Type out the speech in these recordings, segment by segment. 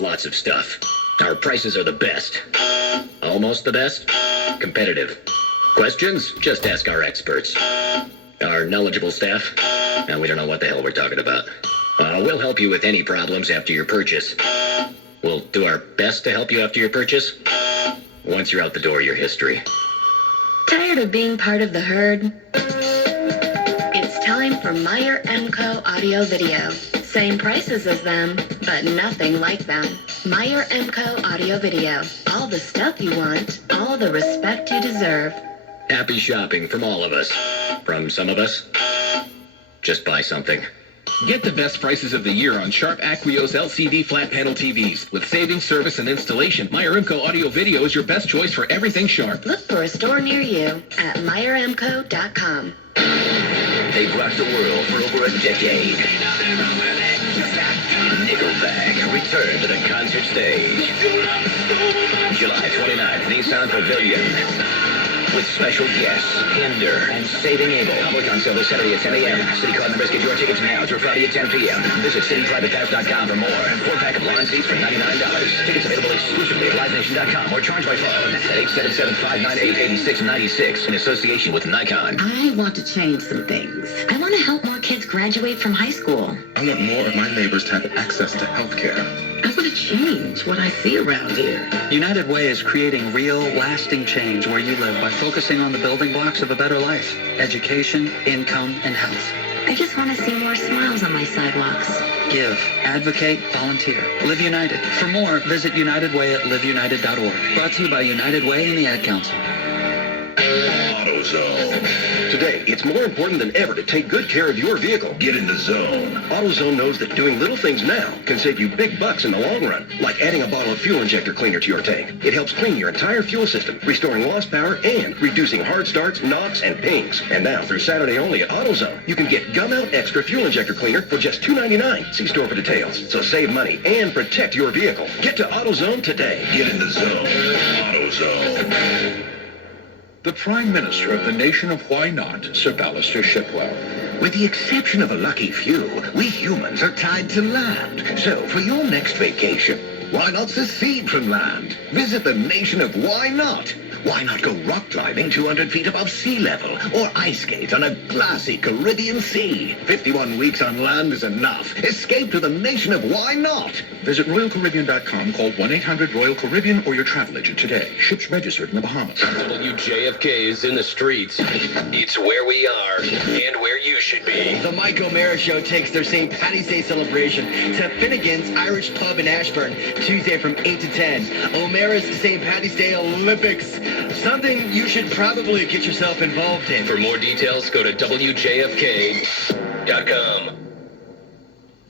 Lots of stuff. Our prices are the best. Almost the best. Competitive. Questions? Just ask our experts. Our knowledgeable staff? Now, we don't know what the hell we're talking about. We'll help you with any problems after your purchase. We'll do our best to help you after your purchase. Once you're out the door, your history. Tired of being part of the herd? It's time for Meyer MCO Audio Video. Same prices as them, but nothing like them. Meyer MCO Audio Video. All the stuff you want, all the respect you deserve. Happy shopping from all of us. From some of us, just buy something. Get the best prices of the year on Sharp Aquios LCD flat panel TVs. With saving, service, and installation, Meyer MCO Audio Video is your best choice for everything Sharp. Look for a store near you at MeyerMCO.com. They've rocked the world for over a decade. Nickelback return to the concert stage. July 29th, Nissan Pavilion. With special guests, Hinder and Saving Abel. Public on sale this Saturday at 10 a.m. City Card members get your tickets now through Friday at 10 p.m. Visit cityprivatepass.com for more. And 4-pack of lawn seats for $99. Tickets available exclusively at livenation.com or charge by phone at 877-598-8696 in association with Nikon. I want to change some things. I want to help more kids graduate from high school. I want more of my neighbors to have access to health care. I want to change what I see around here. United Way is creating real, lasting change where you live by focusing on the building blocks of a better life: education, income, and health. I just want to see more smiles on my sidewalks. Give, advocate, volunteer. Live United. For more, visit United Way at liveunited.org. Brought to you by United Way and the Ad Council. AutoZone. Today, it's more important than ever to take good care of your vehicle. Get in the zone. AutoZone knows that doing little things now can save you big bucks in the long run, like adding a bottle of fuel injector cleaner to your tank. It helps clean your entire fuel system, restoring lost power and reducing hard starts, knocks, and pings. And now, through Saturday only at AutoZone, you can get Gum Out Extra Fuel Injector Cleaner for just $2.99. See store for details. So save money and protect your vehicle. Get to AutoZone today. Get in the zone. AutoZone. The Prime Minister of the nation of Why Not, Sir Ballister Shipwell. With the exception of a lucky few, we humans are tied to land. So, for your next vacation, why not secede from land? Visit the nation of Why Not. Why not go rock climbing 200 feet above sea level, or ice skate on a glassy Caribbean sea? 51 weeks on land is enough. Escape to the nation of Why Not. Visit RoyalCaribbean.com, call 1-800-ROYAL-CARIBBEAN or your travel agent today. Ships registered in the Bahamas. WJFK is in the streets. It's where we are and where you should be. The Mike O'Mara Show takes their St. Paddy's Day celebration to Finnegan's Irish Pub in Ashburn, Tuesday from 8 to 10. O'Mara's St. Paddy's Day Olympics. Something you should probably get yourself involved in. For more details, go to WJFK.com.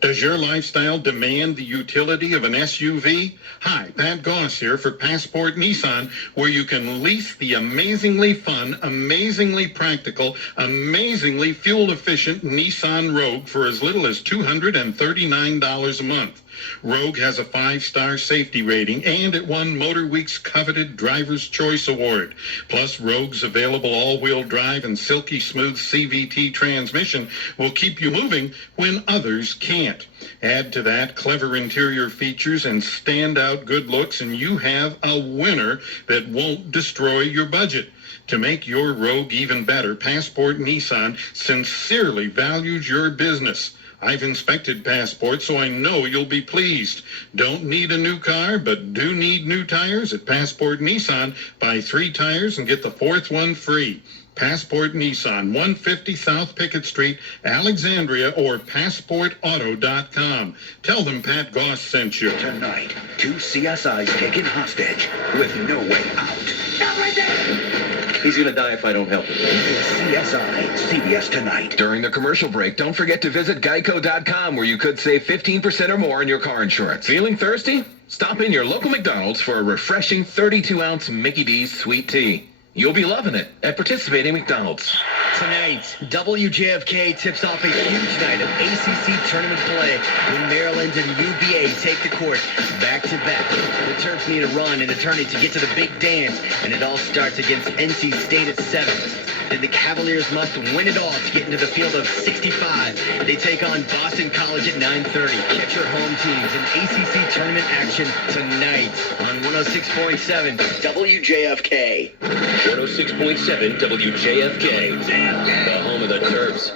Does your lifestyle demand the utility of an SUV? Hi, Pat Goss here for Passport Nissan, where you can lease the amazingly fun, amazingly practical, amazingly fuel-efficient Nissan Rogue for as little as $239 a month. Rogue has a 5-star safety rating, and it won MotorWeek's coveted Driver's Choice Award. Plus, Rogue's available all-wheel drive and silky smooth CVT transmission will keep you moving when others can't. Add to that clever interior features and standout good looks, and you have a winner that won't destroy your budget. To make your Rogue even better, Passport Nissan sincerely values your business. I've inspected Passport, so I know you'll be pleased. Don't need a new car, but do need new tires at Passport Nissan. Buy 3 tires and get the 4th one free. Passport Nissan, 150 South Pickett Street, Alexandria, or PassportAuto.com. Tell them Pat Goss sent you. Tonight, 2 CSIs taken hostage with no way out. Not right there! He's gonna die if I don't help him. CSI, CBS Tonight. During the commercial break, don't forget to visit Geico.com, where you could save 15% or more on your car insurance. Feeling thirsty? Stop in your local McDonald's for a refreshing 32-ounce Mickey D's sweet tea. You'll be loving it at participating McDonald's. Tonight, WJFK tips off a huge night of ACC tournament play when Maryland and UVA take the court back-to-back. The Terps need a run and a tourney to get to the big dance, and it all starts against NC State at 7. then the Cavaliers must win it all to get into the field of 65. They take on Boston College at 9:30. Catch your home teams in ACC tournament action tonight on 106.7 WJFK. 106.7 WJFK, the home of the Terps.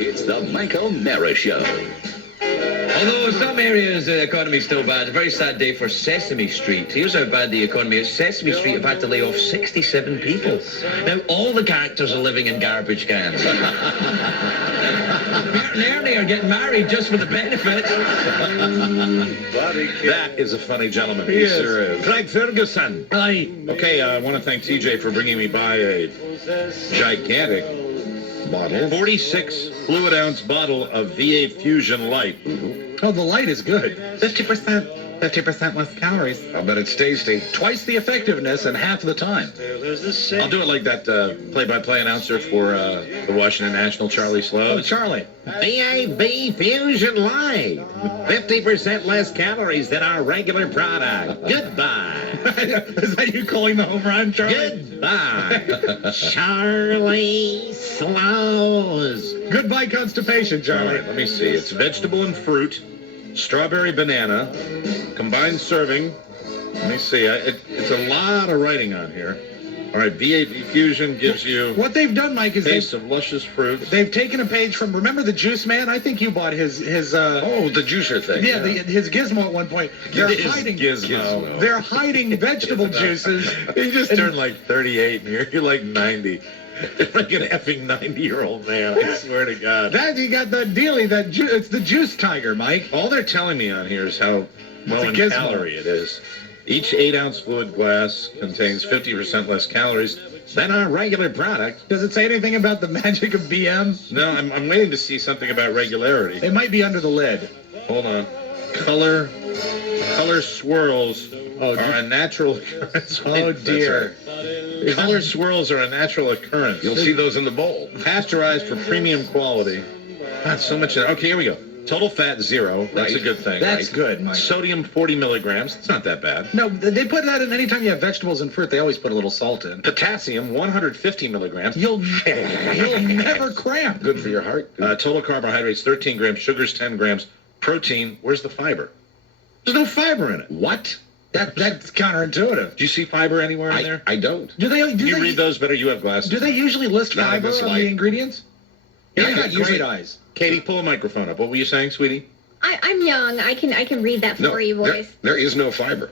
It's the Mike O'Mara Show. Although some areas the economy is still bad, it's a very sad day for Sesame Street. Here's how bad the economy is. Sesame Street have had to lay off 67 people. Now, all the characters are living in garbage cans. Bert and Ernie are getting married just for the benefits. That is a funny gentleman. He is. Sure is. Craig Ferguson. Hi. Okay, I want to thank TJ for bringing me by a gigantic bottle, 46 fluid ounce bottle of V8 Fusion Light. Oh, the light is good. 50% less calories. I bet it's tasty. Twice the effectiveness and half the time. I'll do it like that play-by-play announcer for the Washington National, Charlie Slow. Oh, Charlie. VAB Fusion Light. 50% less calories than our regular product. Goodbye. Is that you calling the home run, Charlie? Goodbye. Charlie Slows. Goodbye constipation, Charlie. All right, let me see. It's vegetable and fruit, strawberry banana, combined serving. Let me see. It's a lot of writing on here. All right, V8 Fusion gives you What they've done, Mike, is taste of luscious fruits. they've taken a page from, remember the Juice Man? I think you bought his Oh, the juicer thing. yeah, his Gizmo at one point. They're His hiding Gizmo. They're hiding vegetable juices. He just turned like 38 and you're like 90. You're like an effing 90-year-old man, I swear to God. That you got the dealie, it's the Juice Tiger, Mike. All they're telling me on here is how low in Gizmo. calorie it is. Each 8-ounce fluid glass contains 50% less calories than our regular product. Does it say anything about the magic of BM? No, I'm waiting to see something about regularity. It might be under the lid. Hold on. Color swirls are a natural occurrence. Oh, That's dear. right. Color swirls are a natural occurrence. You'll see those in the bowl. Pasteurized for premium quality. God, so much. Okay, here we go. Total fat 0. That's a good thing. That's right? good, Mike. Sodium 40 milligrams. It's not that bad. No, they put that in anytime you have vegetables and fruit, they always put a little salt in. Potassium 150 milligrams. You'll never cramp. Good for your heart. Total carbohydrates 13 grams. Sugars 10 grams. Protein. Where's the fiber? There's no fiber in it. What? That's counterintuitive. Do you see fiber anywhere in there? I don't. Do they read those better? You have glasses. Do they usually list Not in fiber this on light. the ingredients? Yeah, I got usually- great eyes. Katie, pull a microphone up. What were you saying, sweetie? I'm young. I can read that for you, there, boys. there is no fiber.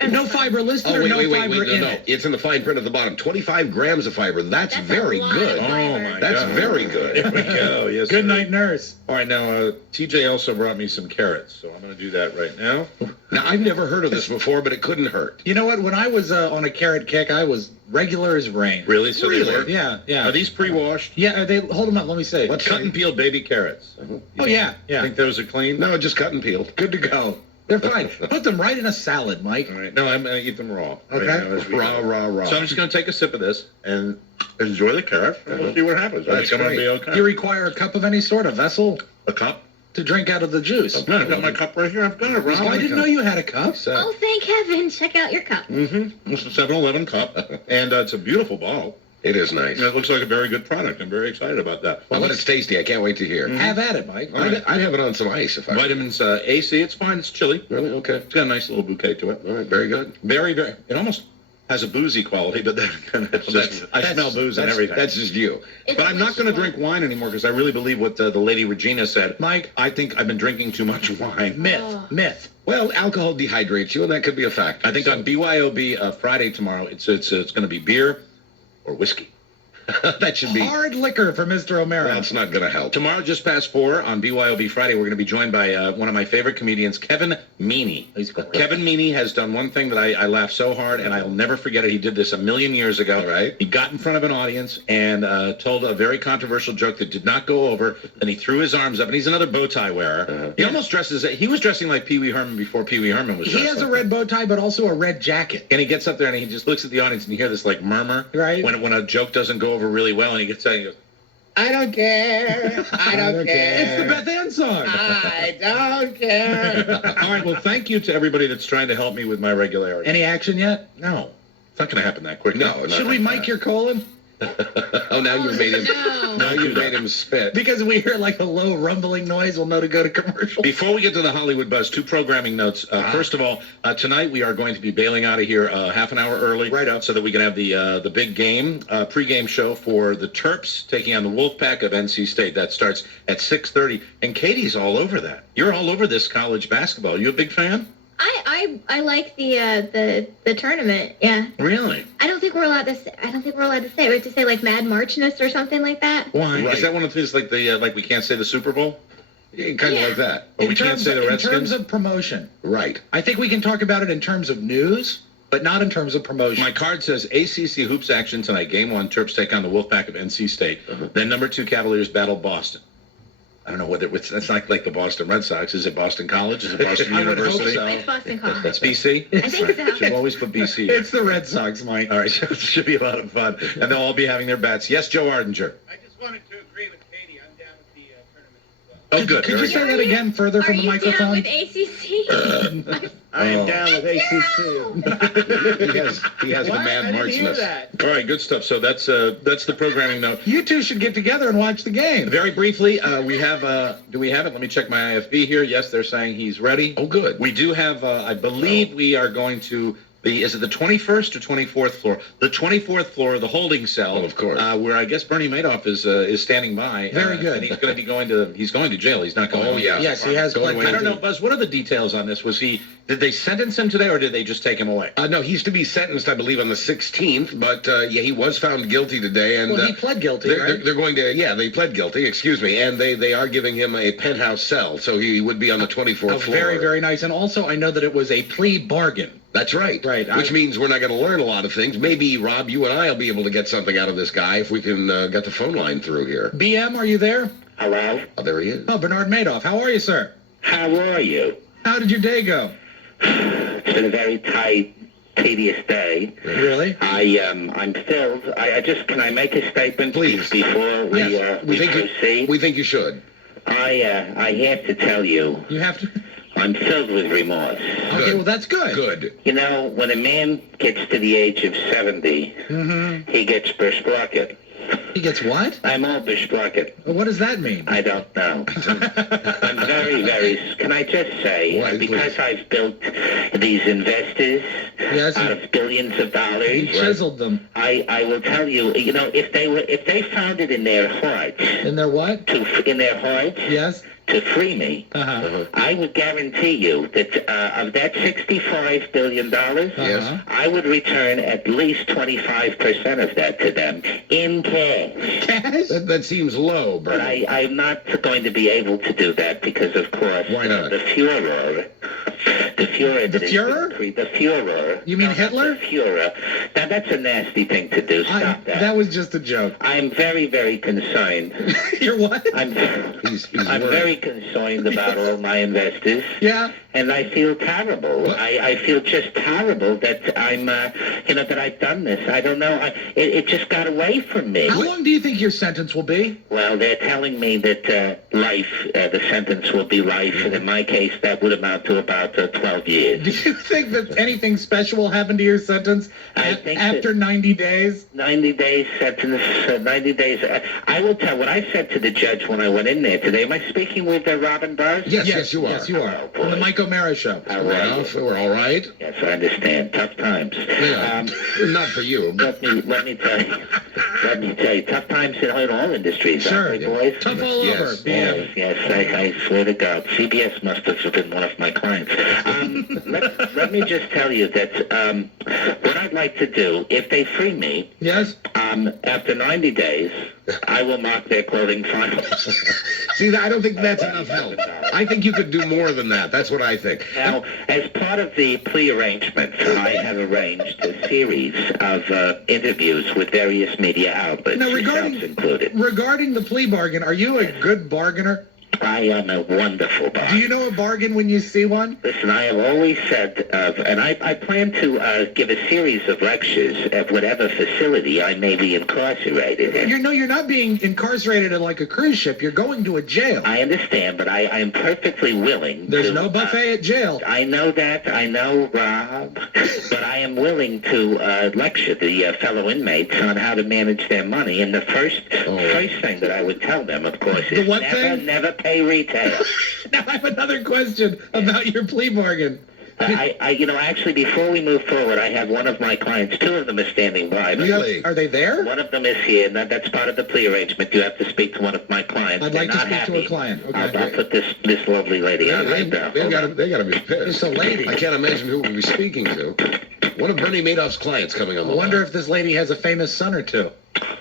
No fiber listed Oh, or wait, no wait, fiber wait, in no. it? It's in the fine print at the bottom. 25 grams of fiber. That's That's a very lot good. of Oh, fiber. my That's God. very good. There we go. Yes, Good sir. night, nurse. All right, now, TJ also brought me some carrots, so I'm going to do that right now. Now, I've never heard of this before, but it couldn't hurt. You know what? When I was on a carrot kick, I was regular as rain. Really? So Really? they work? Yeah, yeah. Are these pre-washed? Yeah, they hold them up. Let me see. Cut and peeled baby carrots. Oh, yeah, yeah. Think those are clean? No, just cut and peel. Good to go. They're fine. Put them right in a salad, Mike. All right. No, I'm going to eat them raw. Okay. Right now as we Raw, go. raw, raw. So I'm just going to take a sip of this and enjoy the carrot, and we'll see what happens. I That's think I'm going to great. be okay. Do you require a cup of any sort, a vessel, A cup? to drink out of the juice? No, I've got my cup right here. I've got it right. Oh, I didn't know you had a cup. Oh, thank heaven. Check out your cup. Mm-hmm. It's a 7-Eleven cup, and it's a beautiful bottle. It is nice. And it looks like a very good product. I'm very excited about that. Well, but it's tasty. I can't wait to hear. Have at it, Mike. I'd have it on some ice if I Vitamins A, C, it's fine. It's chilly. Really? Okay. It's got a nice little bouquet to it. All right. Very good. Very, very. It almost has a boozy quality, but then I smell booze and everything. That's just you. But I'm not going to drink wine anymore because I really believe what the lady Regina said. Mike, I think I've been drinking too much wine. Myth. Well, alcohol dehydrates you, and that could be a factor. I think on BYOB Friday tomorrow, it's going to be beer or whiskey. That should be Hard liquor for Mr. O'Mara. That's not going to help. Tomorrow, just past 4 on BYOB Friday, we're going to be joined by one of my favorite comedians, Kevin Meaney. Kevin Meaney has done one thing that I laughed so hard, and I'll never forget it. He did this a million years ago. Right. He got in front of an audience and told a very controversial joke that did not go over. Then he threw his arms up, and he's another bow tie wearer. He almost dresses. He was dressing like Pee Wee Herman before Pee Wee Herman was. He has a red bow tie, but also a red jacket. And he gets up there and he just looks at the audience, and you hear this like murmur. Right. When a joke doesn't go over really well, and he gets out and he goes, I don't care. I don't care. It's the Beth Ann song. I don't care. All right, well, thank you to everybody that's trying to help me with my regularity. Any action yet? No. It's not going to happen that quickly. No, Should we mic your colon? Oh, now you made him. No. Now you made him spit. Because we hear like a low rumbling noise, we'll know to go to commercial. Before we get to the Hollywood Buzz, 2 programming notes. First of all, tonight we are going to be bailing out of here half an hour early, Right up. so that we can have the big game pregame show for the Terps taking on the Wolfpack of NC State. That starts at 6:30, and Katie's all over that. You're all over this college basketball. You a big fan? I like the tournament. Yeah. Really? I don't think we're allowed to say. We have to say like Mad Marchness or something like that. Why? Is that one of the things like the like we can't say the Super Bowl? Kind of like that. Or we can't say the In Redskins? terms of promotion, Right. I think we can talk about it in terms of news, but not in terms of promotion. My card says ACC Hoops action tonight. Game 1, Terps take on the Wolfpack of NC State. Then number 2, Cavaliers battle Boston. I don't know whether it's not like the Boston Red Sox. Is it Boston College? Is it Boston I would hope University? so. It's Boston College. That's BC? I think so. Should always put BC. It's the Red Sox, Mike. All right, so it should be a lot of fun. And they'll all be having their bets. Yes, Joe Ardinger. I just wanted to agree with Katie. I'm down with the tournament as well. Oh, good. Could you Very say good. that again further Are from the you microphone? down with ACC? I am down with ACC. He has the What? mad I didn't hear marchness. that. All right, good stuff. So that's the programming note. You two should get together and watch the game. Very briefly, we have, do we have it? Let me check my IFB here. Yes, they're saying he's ready. Oh, good. We do have, I believe we are going to be, is it the 21st or 24th floor? The 24th floor, the holding cell. Oh, of course. Where I guess Bernie Madoff is standing by. Very good. And he's going to be going to jail. He's not going Oh, yeah. Yes, he has Going played. away. I don't know, Buzz, what are the details on this? Did they sentence him today or did they just take him away? No, he's to be sentenced, I believe, on the 16th, but yeah, he was found guilty today. And Well, he pled guilty, right? they're going to, yeah, they pled guilty, excuse me, and they are giving him a penthouse cell, so he would be on the 24th Oh, floor. very, very nice. And also, I know that it was a plea bargain. That's right. Right. Which means we're not going to learn a lot of things. Maybe, Rob, you and I will be able to get something out of this guy if we can get the phone line through here. BM, are you there? Hello? Oh, there he is. Oh, Bernard Madoff. How are you, sir? How are you? How did your day go? It's been a very tight, tedious day. Really? I'm filled. Can I make a statement Please. Before we proceed? We think you should. I have to tell you, You have to. I'm filled with remorse. Okay, well, that's good. Good. You know, when a man gets to the age of 70, Mm-hmm. he gets besprocket. He gets what? I'm all besprocket. What does that mean? I don't know. I'm very, very... Can I just say, Why, because please? I've built these investors Yes, out of billions of dollars, you chiseled them. I will tell you, you know, if they found it in their hearts, In their what? in their hearts, Yes? to free me, Uh-huh. I would guarantee you that of that $65 billion, Yes. I would return at least 25% of that to them in cash. Cash? That seems low, But Bernie. I'm not going to be able to do that because, of course, Why not? the Führer. The Führer. The Führer? The Führer. You mean No, not Hitler? The Führer. Now, that's a nasty thing to do. Stop that. That was just a joke. I'm very, very concerned. You're what? I'm He's I'm worried. very concerned about all my investors. Yeah. And I feel terrible. I feel just terrible that I'm, that I've done this. I don't know. It just got away from me. How long do you think your sentence will be? Well, they're telling me that life, the sentence will be life, and in my case, that would amount to about 12 years. Do you think that anything special will happen to your sentence I think after 90 days? 90 days sentence, 90 days. I will tell what I said to the judge when I went in there today. Am I speaking with Robin Buzz? Yes, you are. Yes, you are. Oh, On the boy. Mike O'Mara show. How are Well, you? so we're all right. Yes, I understand. Tough times. Yeah. Not for you, but Let me tell you, tough times in all industries, Sure. aren't they, boys? Tough all Yes. over. BM. Yes, I swear to God, CBS must have been one of my clients. Let me just tell you that what I'd like to do, if they free me, Yes? after 90 days, I will mark their clothing final. see, I don't think that's enough help. I think you could do more than that. That's what I think. Now, as part of the plea arrangement, I have arranged a series of interviews with various media outlets, Now, yourselves included. regarding the plea bargain, are you a good bargainer? I am a wonderful boss. Do you know a bargain when you see one? Listen, I have always said, and I plan to give a series of lectures at whatever facility I may be incarcerated in. You're not being incarcerated in like a cruise ship. You're going to a jail. I understand, but I am perfectly willing There's to... no buffet at jail. I know that. I know, Rob. But I am willing to lecture the fellow inmates on how to manage their money. And the first thing that I would tell them, of course, is never pay retail. Now I have another question about your plea bargain. Actually, before we move forward, I have one of my clients. Two of them are standing by. Really? Are they there? One of them is here, and that's part of the plea arrangement. You have to speak to one of my clients. I'd like to speak to a client. Okay. I'll put this lovely lady on right now. They gotta be pissed. It's a lady. I can't imagine who we'll be speaking to. One of Bernie Madoff's clients coming on the I wonder if this lady has a famous son or two.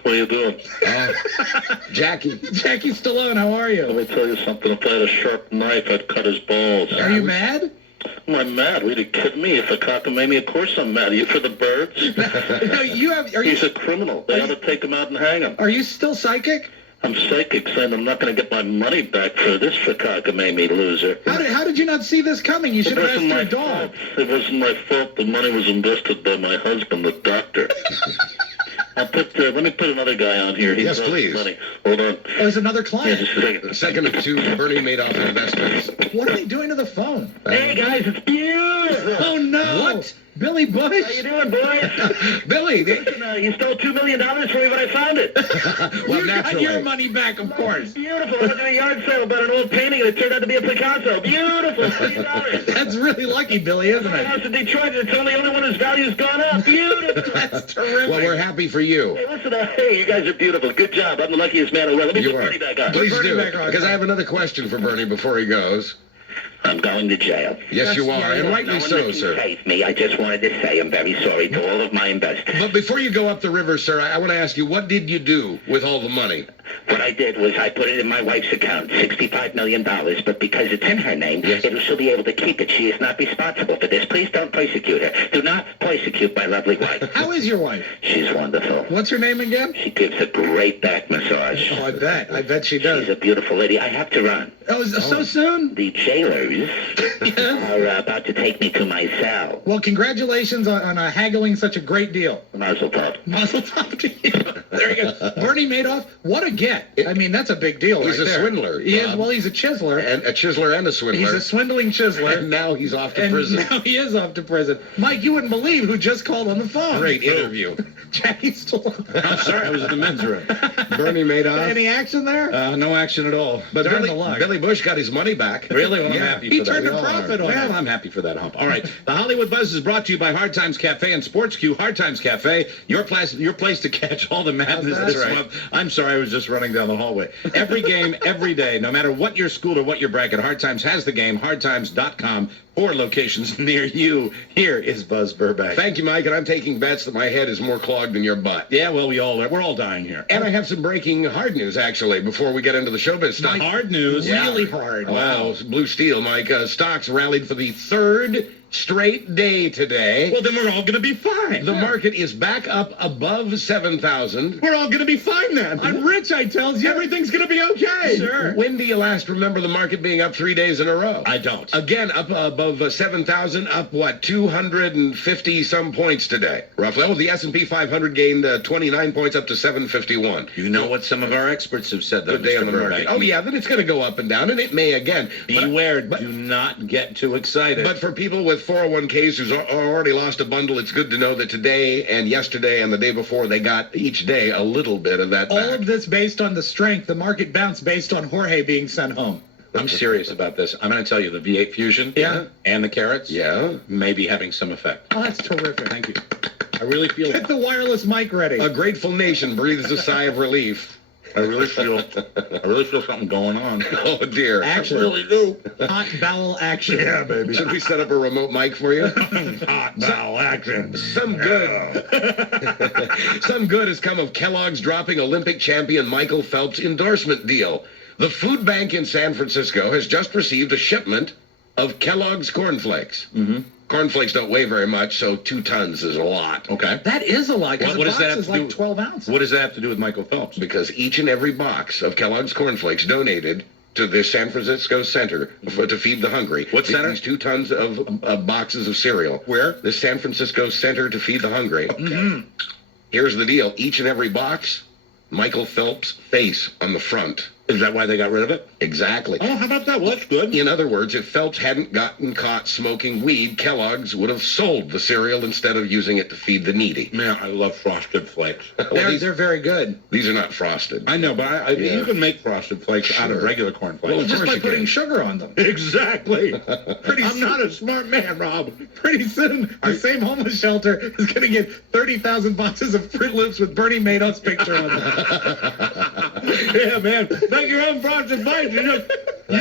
What are you doing? Jackie. Jackie Stallone, how are you? Let me tell you something. If I had a sharp knife, I'd cut his balls. Are you mad? I'm mad. Are you kidding me? If a cockamamie, of course I'm mad. Are you for the birds? No, you have... He's a criminal. They ought to take him out and hang him. Are you still psychic? I'm psychic, saying I'm not going to get my money back for this for cockamamie loser. How did you not see this coming? You should have asked your dog. It wasn't my fault. The money was invested by my husband, the doctor. Let me put another guy on here. Yes, please. Money. Hold on. Oh, there's another client. Yeah, just a second. The second of two Bernie Madoff investments. What are they doing to the phone? Hey, guys, it's beautiful. Oh, no. What? Billy Bush? How you doing, boys? Billy, Listen, you stole $2 million from me when I found it. Well, you got naturally. your money back, of course. Beautiful. I went to a yard sale about an old painting, and it turned out to be a Picasso. Beautiful. $1 million. That's really lucky, Billy, isn't My it? house in Detroit, it's the only one whose value's gone up. Beautiful. That's terrific. Well, we're happy for you. Hey, listen, hey, you guys are beautiful. Good job. I'm the luckiest man alive. Let me put Bernie back on. Please Bernie do, back on. because I have another question for Bernie before he goes. I'm going to jail. Yes, you are, and rightly so, sir. Save me. I just wanted to say I'm very sorry to all of my investors. But before you go up the river, sir, I want to ask you, what did you do with all the money? What I did was I put it in my wife's account, $65 million, but because it's in her name, she'll be able to keep it. She is not responsible for this. Please don't persecute her. Do not persecute my lovely wife. How is your wife? She's wonderful. What's her name again? She gives a great back massage. Oh, I bet. I bet she does. She's a beautiful lady. I have to run. Oh, so soon? The jailers are about to take me to my cell. Well, congratulations on haggling such a great deal. Mazel tov. Mazel tov to you. There you go. Bernie Madoff, what a get. I mean, that's a big deal He's right a there. swindler. He is. Well, he's a chiseler. And a chiseler and a swindler. He's a swindling chiseler. And now he's off to prison. Now he is off to prison. Mike, you wouldn't believe who just called on the phone. Great interview. Jackie Stallone. I'm sorry, I was in the men's room. Bernie Madoff. Any action there? No action at all. But Darn the luck. Billy Bush got his money back. Really? Well, I'm Yeah. happy He for that. turned a We all profit are. on Well, it. I'm happy for that hump. All right. The Hollywood Buzz is brought to you by Hard Times Cafe and Sports Q. Hard Times Cafe, your place to catch all the madness That's this right. month. I'm sorry, I was just running down the hallway. Every game, every day, no matter what your school or what your bracket, Hard Times has the game. HardTimes.com. 4 locations near you. Here is Buzz Burbank. Thank you, Mike, and I'm taking bets that my head is more clogged than your butt. Yeah, well, we're all dying here. And I have some breaking hard news, actually, before we get into the showbiz stuff. The hard news. Really hard. Wow, blue steel, Mike. Stocks rallied for the third straight day today. Well, then we're all going to be fine. The market is back up above 7,000. We're all going to be fine then. I'm rich, I tells you. Everything's going to be okay. Sure. When do you last remember the market being up 3 days in a row? I don't. Again, up above 7,000, up, 250 some points today, roughly. Oh, the S&P 500 gained 29 points up to 751. You know what some of our experts have said, though, Good day Mr. on the market. Burbank. Oh, yeah, then it's going to go up and down, and it may again. Beware, do not get too excited. But for people with 401ks who's already lost a bundle, it's good to know that today and yesterday and the day before, they got each day a little bit of that All back. of this based on the strength. The market bounced based on Jorge being sent home. I'm serious about this. I'm going to tell you, the V8 Fusion and the carrots may be having some effect. Oh, that's terrific. Thank you. I really feel Get the wireless mic ready. A grateful nation breathes a sigh of relief. I really feel something going on. Oh, dear. Action. I really do. Hot bowel action. Yeah, baby. Should we set up a remote mic for you? Hot bowel action. Some good. Some good has come of Kellogg's dropping Olympic champion Michael Phelps' endorsement deal. The food bank in San Francisco has just received a shipment of Kellogg's cornflakes. Mm-hmm. Cornflakes don't weigh very much, so 2 tons is a lot. Okay. That is a lot, because What the does that box have is to like do- 12 ounces. What does that have to do with Michael Phelps? Because each and every box of Kellogg's cornflakes donated to the San Francisco Center to feed the hungry. What center? These 2 tons of boxes of cereal. Where? The San Francisco Center to Feed the Hungry. Mm-hmm. Here's the deal. Each and every box, Michael Phelps' face on the front. Is that why they got rid of it? Exactly. Oh, how about that? Well, that's good. In other words, if Phelps hadn't gotten caught smoking weed, Kellogg's would have sold the cereal instead of using it to feed the needy. Man, I love Frosted Flakes. They're very good. These are not frosted. I know, but you can make Frosted Flakes out of regular corn flakes. Well, just by putting sugar on them. Exactly. I'm not a smart man, Rob. Pretty soon, the same homeless shelter is going to get 30,000 boxes of Fruit Loops with Bernie Madoff's picture on them. Yeah, man. Make your own Frosted Flakes. You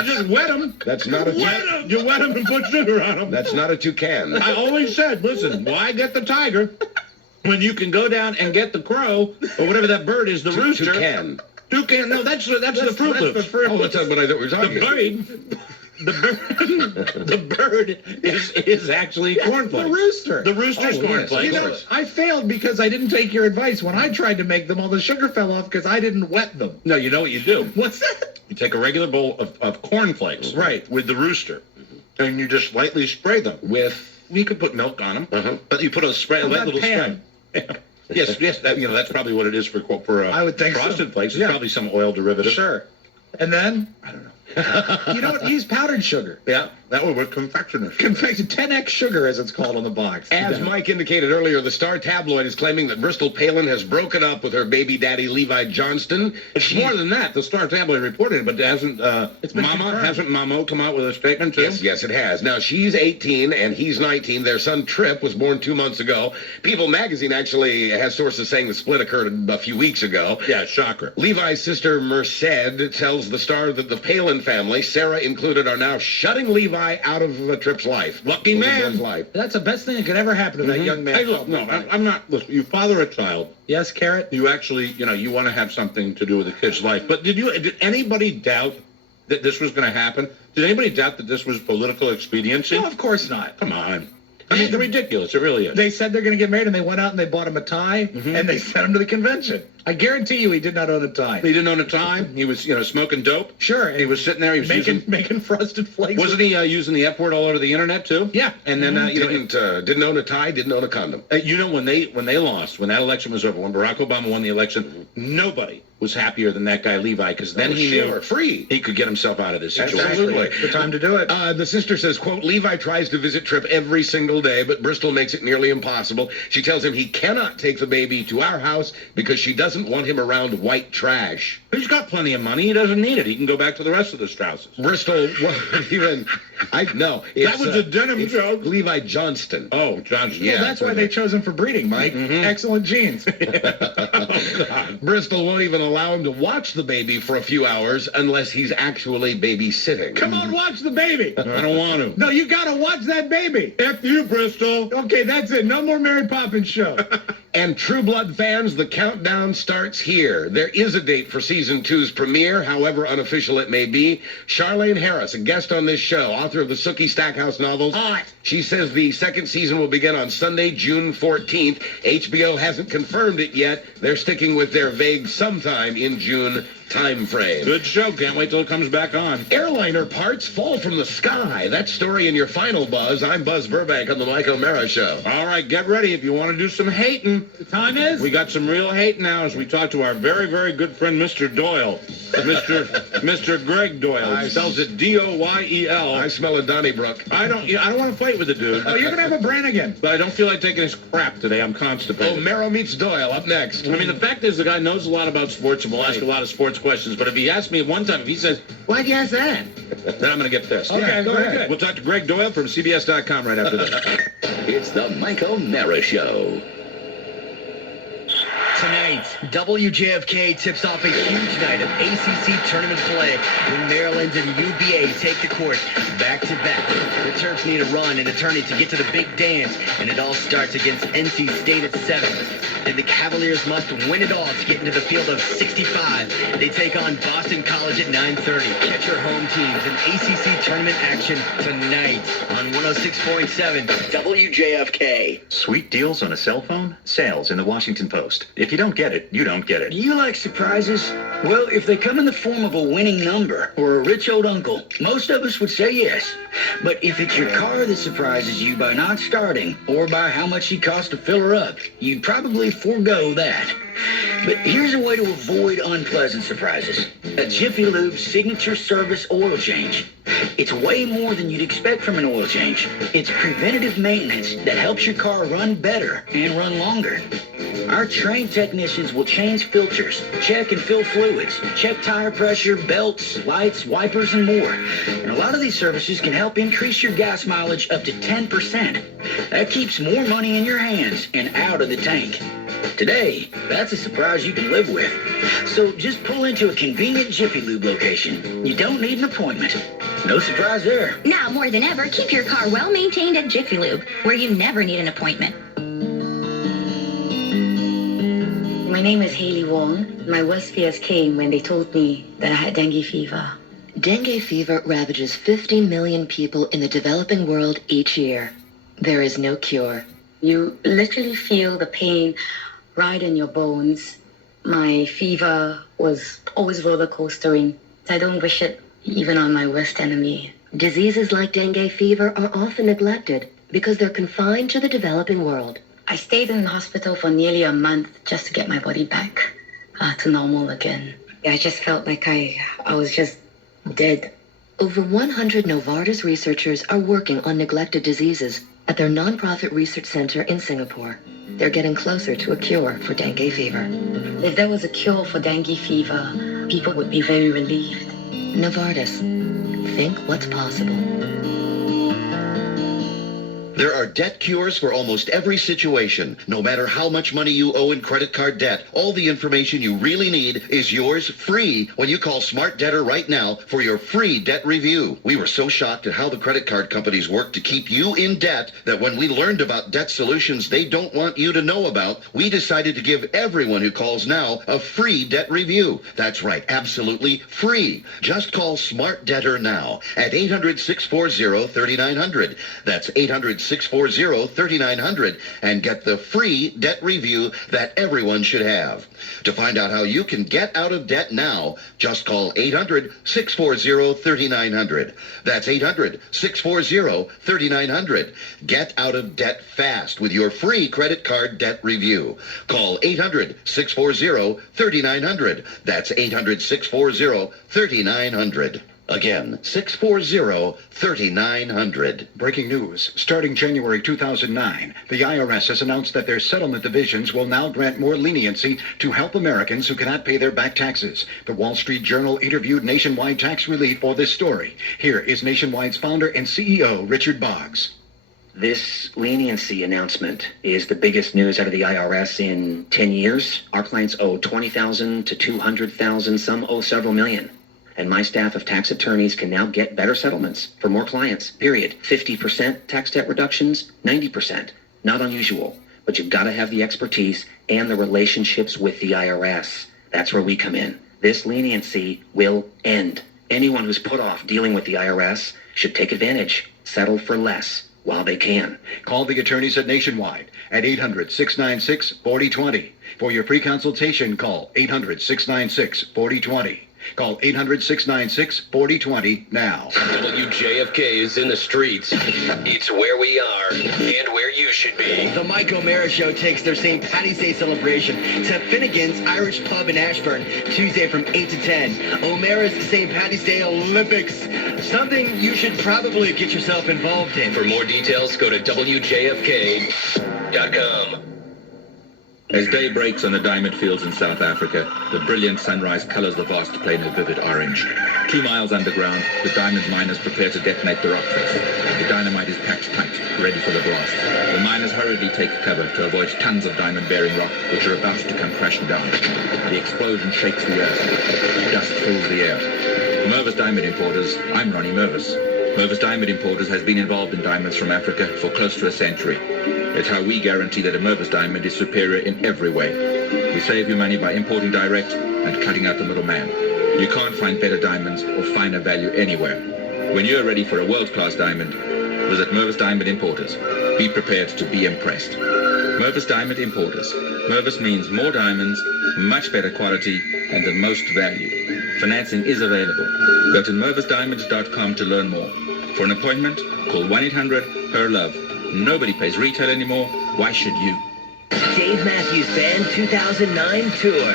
just wet them. That's not a You wet them and put sugar on them. That's not a toucan. I always said, listen, why get the tiger when you can go down and get the crow or whatever that bird is, the rooster. Toucan. Toucan. No, that's the Fruit Loops. Oh, that's what I thought we were talking about. The bird is actually cornflakes. The rooster. The rooster's cornflakes. You know, I failed because I didn't take your advice. When I tried to make them, all the sugar fell off because I didn't wet them. No, you know what you do? What's that? You take a regular bowl of cornflakes, right, with the rooster, and you just lightly spray them with. You could put milk on them, but you put a spray, a light little spray. Yes, that's probably what it is for I would think Frosted so. Flakes. It's Yeah. probably some oil derivative. Sure. And then I don't know. you don't use powdered sugar. Yeah, that would work. Confectioner's. Confected 10x sugar, as it's called on the box. As Mike indicated earlier, the Star tabloid is claiming that Bristol Palin has broken up with her baby daddy Levi Johnston. It's more than that. The Star tabloid reported, but hasn't Mamo come out with a statement too? Yes, it has. Now, she's 18 and he's 19. Their son Trip was born 2 months ago. People magazine actually has sources saying the split occurred a few weeks ago. Yeah, shocker. Levi's sister Merced tells the Star that the Palin family, Sarah included, are now shutting Levi out of Trip's life. Lucky man. Life. That's the best thing that could ever happen to that young man. Hey, look, no, I'm not. Listen, you father a child. Yes, Carrot. You actually, you want to have something to do with a kid's life. But did anybody doubt that this was going to happen? Did anybody doubt that this was political expediency? No, of course not. Come on. I mean, it's ridiculous. It really is. They said they're going to get married, and they went out and they bought him a tie, and they sent him to the convention. I guarantee you he did not own a tie. He didn't own a tie. He was, smoking dope. Sure. He was sitting there. He was making Frosted Flakes. Wasn't he using the F word all over the internet too? Yeah. And then didn't own a tie, didn't own a condom. When they lost, when that election was over, when Barack Obama won the election, nobody was happier than that guy Levi, because then he knew he could get himself out of this situation. Absolutely. The time to do it. The sister says, quote, Levi tries to visit Trip every single day, but Bristol makes it nearly impossible. She tells him he cannot take the baby to our house because she doesn't want him around white trash. He's got plenty of money. He doesn't need it. He can go back to the rest of the Strausses. Bristol, that was a denim joke. Levi Johnston. Oh, Johnston. Yeah, that's why they chose him for breeding, Mike. Excellent genes. Bristol won't even allow him to watch the baby for a few hours unless he's actually babysitting. Come on, watch the baby. I don't want to. No, you got to watch that baby. F you, Bristol. Okay, that's it. No more Mary Poppins show. And True Blood fans, the countdown starts here. There is a date for Season 2's premiere, however unofficial it may be. Charlaine Harris, a guest on this show, author of the Sookie Stackhouse novels. Hot. She says the second season will begin on Sunday, June 14th. HBO hasn't confirmed it yet. They're sticking with their vague sometime in June time frame. Good show. Can't wait till it comes back on. Airliner parts fall from the sky. That story in your final buzz. I'm Buzz Burbank on the Mike O'Mara Show. All right, get ready if you want to do some hating. The time is? We got some real hate now as we talk to our very, very good friend, Mr. Doyle. Mr. Greg Doyle. He spells it D-O-Y-E-L. I smell a Donnybrook. I don't want to fight with the dude. Oh, you're going to have a Brannigan. But I don't feel like taking his crap today. I'm constipated. O'Mara meets Doyle up next. I mean, the fact is the guy knows a lot about sports and will ask a lot of sports questions. But if he asks me one time, if he says, why'd you ask that? Then I'm going to get pissed. Okay, go ahead. We'll talk to Greg Doyle from CBS.com right after this. It's the Mike O'Mara Show. Tonight, WJFK tips off a huge night of ACC tournament play when Maryland and UVA take the court back-to-back. The Terps need a run and a tourney to get to the big dance, and it all starts against NC State at 7. Then the Cavaliers must win it all to get into the field of 65. They take on Boston College at 9:30. Catch your home teams in ACC tournament action tonight on 106.7 WJFK. Sweet deals on a cell phone? Sales in the Washington Post. If you don't get it, you don't get it. Do you like surprises? Well, if they come in the form of a winning number or a rich old uncle, most of us would say yes. But if it's your car that surprises you by not starting or by how much it costs to fill her up, you'd probably forego that. But here's a way to avoid unpleasant surprises. A Jiffy Lube Signature Service Oil Change. It's way more than you'd expect from an oil change. It's preventative maintenance that helps your car run better and run longer. Our trained technicians will change filters, check and fill fluids, check tire pressure, belts, lights, wipers, and more. And a lot of these services can help increase your gas mileage up to 10%. That keeps more money in your hands and out of the tank. Today, that's a surprise you can live with. So just pull into a convenient Jiffy Lube location. You don't need an appointment. No surprise there. Now more than ever, keep your car well maintained at Jiffy Lube, where you never need an appointment. My name is Haley Wong. My worst fears came when they told me that I had dengue fever. Dengue fever ravages 50 million people in the developing world each year. There is no cure. You literally feel the pain right in your bones. My fever was always roller coastering. I don't wish it even on my worst enemy. Diseases like dengue fever are often neglected because they're confined to the developing world. I stayed in the hospital for nearly a month just to get my body back to normal again. I just felt like I was just dead. Over 100 Novartis researchers are working on neglected diseases at their nonprofit research center in Singapore. They're getting closer to a cure for dengue fever. If there was a cure for dengue fever, people would be very relieved. Novartis. Think what's possible. There are debt cures for almost every situation. No matter how much money you owe in credit card debt, all the information you really need is yours free when you call Smart Debtor right now for your free debt review. We were so shocked at how the credit card companies work to keep you in debt that when we learned about debt solutions they don't want you to know about, we decided to give everyone who calls now a free debt review. That's right, absolutely free. Just call Smart Debtor now at 800-640-3900. That's 800-640-3900 and get the free debt review that everyone should have. To find out how you can get out of debt now, just call 800-640-3900. That's 800-640-3900. Get out of debt fast with your free credit card debt review. Call 800-640-3900. That's 800-640-3900. Again, 640-3900. Breaking news. Starting January 2009, the IRS has announced that their settlement divisions will now grant more leniency to help Americans who cannot pay their back taxes. The Wall Street Journal interviewed Nationwide Tax Relief for this story. Here is Nationwide's founder and CEO, Richard Boggs. This leniency announcement is the biggest news out of the IRS in 10 years. Our clients owe $20,000 to $200,000. Some owe several million. And my staff of tax attorneys can now get better settlements for more clients, period. 50% tax debt reductions, 90%. Not unusual, but you've got to have the expertise and the relationships with the IRS. That's where we come in. This leniency will end. Anyone who's put off dealing with the IRS should take advantage, settle for less while they can. Call the attorneys at Nationwide at 800-696-4020. For your free consultation, call 800-696-4020. Call 800-696-4020 now. WJFK is in the streets. It's where we are and where you should be. The Mike O'Mara Show takes their St. Paddy's Day celebration to Finnegan's Irish Pub in Ashburn, Tuesday from 8 to 10. O'Mara's St. Paddy's Day Olympics. Something you should probably get yourself involved in. For more details, go to WJFK.com. As day breaks on the diamond fields in South Africa, the brilliant sunrise colors the vast plain a vivid orange. 2 miles underground, the diamond miners prepare to detonate the rock face. The dynamite is packed tight, ready for the blast. The miners hurriedly take cover to avoid tons of diamond-bearing rock, which are about to come crashing down. The explosion shakes the earth. Dust fills the air. For Mervis Diamond Importers, I'm Ronnie Mervis. Mervis Diamond Importers has been involved in diamonds from Africa for close to a century. It's how we guarantee that a Mervis diamond is superior in every way. We save you money by importing direct and cutting out the middleman. You can't find better diamonds or finer value anywhere. When you're ready for a world-class diamond, visit Mervis Diamond Importers. Be prepared to be impressed. Mervis Diamond Importers. Mervis means more diamonds, much better quality, and the most value. Financing is available. Go to mervisdiamonds.com to learn more. For an appointment, call 1-800-HER-LOVE. Nobody pays retail anymore. Why should you? Dave Matthews Band 2009 Tour.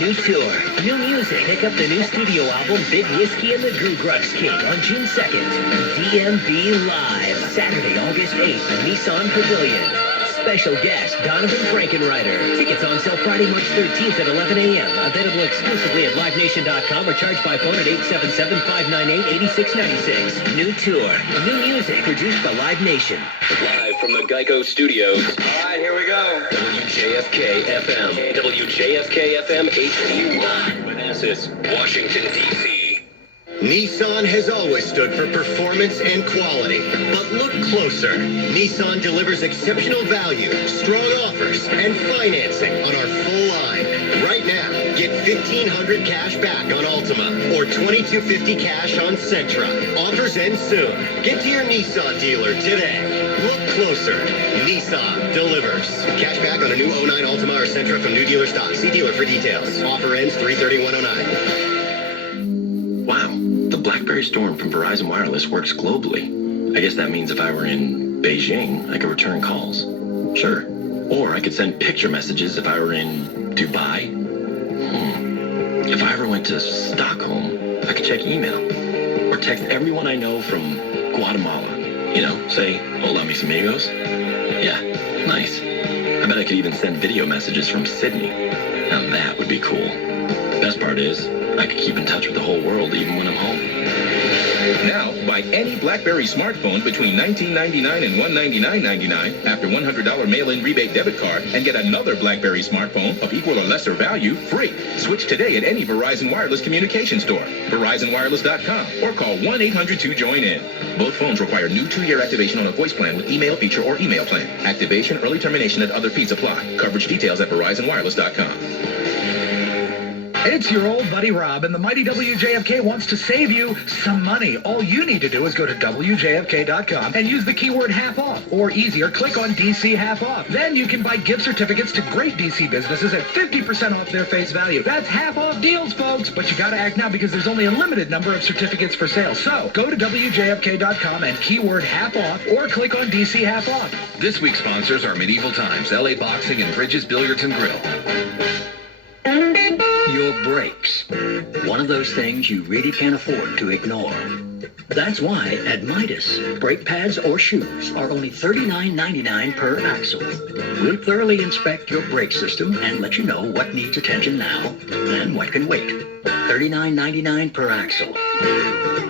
New tour, new music. Pick up the new studio album, Big Whiskey and the Goo Grux King, on June 2nd. DMB Live, Saturday, August 8th, Nissan Pavilion. Special guest, Donovan Frankenreiter. Tickets on sale Friday, March 13th at 11 a.m. Available exclusively at livenation.com or charged by phone at 877-598-8696. New tour, new music, produced by Live Nation. Live from the Geico Studios. All right, here we go. WJFK FM. WJFK FM HD1. Manassas, Washington, D.C. Nissan has always stood for performance and quality. But look closer. Nissan delivers exceptional value, strong offers, and financing on our full line. Right now, get $1,500 cash back on Altima or $2,250 cash on Sentra. Offers end soon. Get to your Nissan dealer today. Look closer. Nissan delivers. Cash back on a new 09 Altima or Sentra from new dealer stock. See dealer for details. Offer ends 3/31/09. Wow, the BlackBerry Storm from Verizon Wireless works globally. I guess that means if I were in Beijing, I could return calls. Sure. Or I could send picture messages if I were in Dubai. If I ever went to Stockholm, I could check email. Or text everyone I know from Guatemala. You know, say, hola mis amigos. Yeah, nice. I bet I could even send video messages from Sydney. Now that would be cool. Best part is, I could keep in touch with the whole world even when I'm home. Now, buy any BlackBerry smartphone between $19.99 and $199.99 after $100 mail-in rebate debit card and get another BlackBerry smartphone of equal or lesser value free. Switch today at any Verizon Wireless communication store, VerizonWireless.com, or call 1-800-2-JOIN-IN. Both phones require new 2-year activation on a voice plan with email feature or email plan. Activation, early termination, and other fees apply. Coverage details at VerizonWireless.com. It's your old buddy Rob, and the mighty WJFK wants to save you some money. All you need to do is go to WJFK.com and use the keyword half off. Or easier, click on DC half off. Then you can buy gift certificates to great DC businesses at 50% off their face value. That's half off deals, folks. But you gotta act now because there's only a limited number of certificates for sale. So go to WJFK.com and keyword half off or click on DC half off. This week's sponsors are Medieval Times, LA Boxing, and Bridges Billiards and Grill. Your brakes. One of those things you really can't afford to ignore. That's why at Midas, brake pads or shoes are only $39.99 per axle. We'll thoroughly inspect your brake system and let you know what needs attention now and what can wait. $39.99 per axle.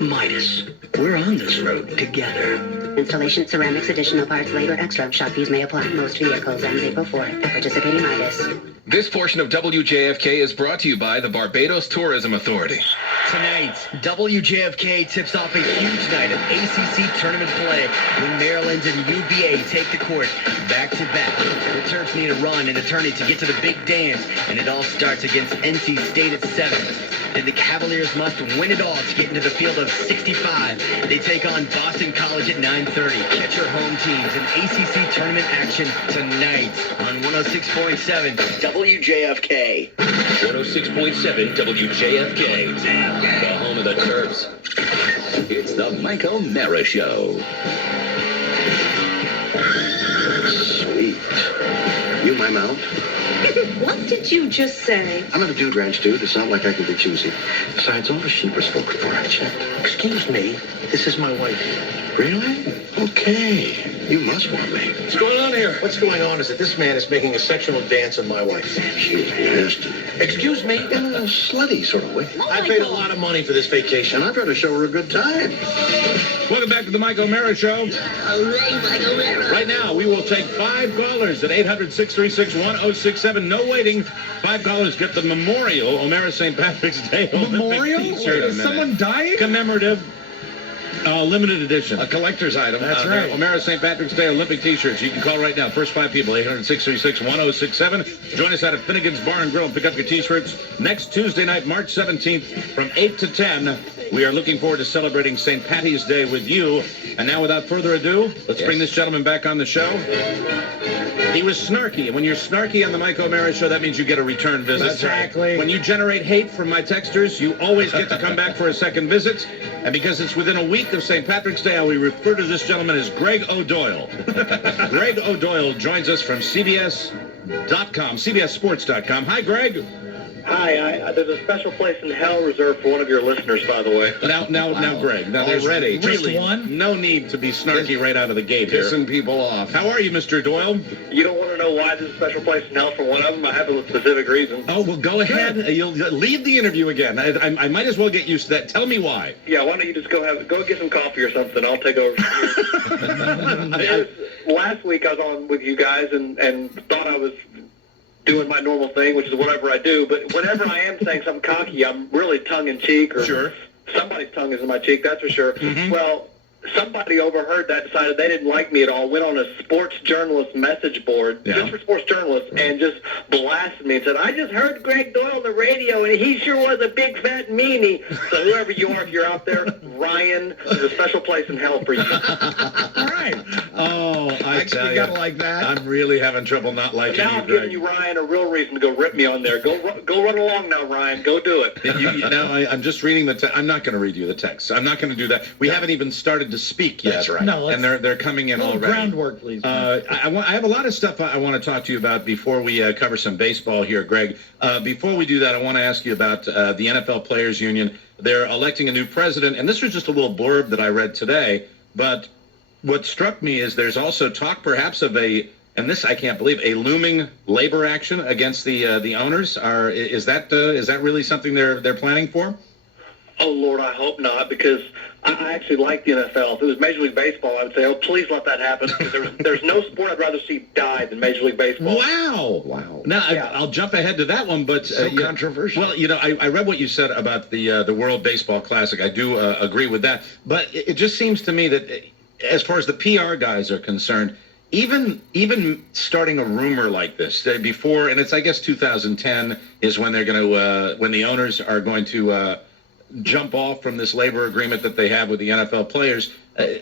Midas. We're on this road together. Installation, ceramics, additional parts, labor, extra. Shop fees may apply. Most vehicles ends April 4th. Participating Midas. This portion of WJFK is brought to you by the Barbados Tourism Authority. Tonight, WJFK tips off a huge night of ACC tournament play when Maryland and UVA take the court back-to-back. The Terps need a run and a tourney to get to the big dance, and it all starts against NC State at 7. And the Cavaliers must win it all to get into the field of 65. They take on Boston College at 9:30. Catch your home teams in ACC tournament action tonight on 106.7 WJFK. 106.7 WJFK. The home of the Terps. It's the Mike O'Mara Show. Sweet. You my mount? What did you just say? I'm at a dude ranch, dude. It's not like I can be choosy. Besides, all the sheep are spoken for. I checked. Excuse me. This is my wife. Really? Okay. You must want me. What's going on here? What's going on is that this man is making a sexual dance on my wife. She's nasty. Excuse me? In a slutty sort of way. I paid a lot of money for this vacation. And I've got to show her a good time. Welcome back to the Mike O'Mara Show. Right now, we will take 5 callers at 800-636-1067. No waiting. 5 callers get the Memorial O'Mara St. Patrick's Day Memorial? Olympic T-shirt. Is someone dying? Commemorative. Limited edition. A collector's item. That's right. O'Mara St. Patrick's Day Olympic T-shirts. You can call right now. First 5 people, 800-636-1067. Join us out at Finnegan's Bar and Grill and pick up your T-shirts next Tuesday night, March 17th, from 8 to 10 We are looking forward to celebrating St. Patty's Day with you. And now, without further ado, let's bring this gentleman back on the show. He was snarky, and when you're snarky on the Mike O'Mara Show, that means you get a return visit. Exactly. When you generate hate from my texters, you always get to come back for a second visit. And because it's within a week of St. Patrick's Day, I will refer to this gentleman as Greg O'Doyle. Greg O'Doyle joins us from CBS.com, CBSSports.com. Hi, Greg. Hi, there's a special place in hell reserved for one of your listeners, by the way. Now, Greg. Now, there's Already? really no need to be snarky right out of the gate here. Pissing people off. How are you, Mr. Doyle? You don't want to know why there's a special place in hell for one of them? I have a specific reason. Oh, well, go ahead. You'll leave the interview again. I might as well get used to that. Tell me why. Yeah, why don't you just go get some coffee or something? I'll take over from here. Last week I was on with you guys and thought I was doing my normal thing, which is whatever I do. But whenever I am saying something cocky, I'm really tongue-in-cheek. Or somebody's tongue is in my cheek, that's for sure. Mm-hmm. Well, somebody overheard that, decided they didn't like me at all, went on a sports journalist message board, just for sports journalists, and just blasted me and said, I just heard Greg Doyle on the radio, and he sure was a big fat meanie. So whoever you are, if you're out there, Ryan, there's a special place in hell for you. All right. Oh, I tell you, gotta like that. I'm really having trouble not liking Now you, I'm Greg. giving you, Ryan, a real reason to go rip me on there. Go run along now, Ryan. Go do it. I'm just reading the text. I'm not going to read you the text. I'm not going to do that. We haven't even started to speak yet. That's right. No, and they're coming in already. Groundwork, please. I have a lot of stuff I want to talk to you about before we cover some baseball here, Greg. Before we do that, I want to ask you about the NFL Players Union. They're electing a new president, and this was just a little blurb that I read today, but what struck me is there's also talk perhaps of and this I can't believe, a looming labor action against the owners. Is that really something they're planning for? Oh, Lord, I hope not, because I actually like the NFL. If it was Major League Baseball, I would say, oh, please let that happen. There's no sport I'd rather see die than Major League Baseball. Wow. Now, I'll jump ahead to that one, but... controversial. Well, I read what you said about the World Baseball Classic. I do agree with that. But it just seems to me that as far as the PR guys are concerned, even starting a rumor like this before, and it's, I guess, 2010 is when they're going to, when the owners are going to... jump off from this labor agreement that they have with the NFL players.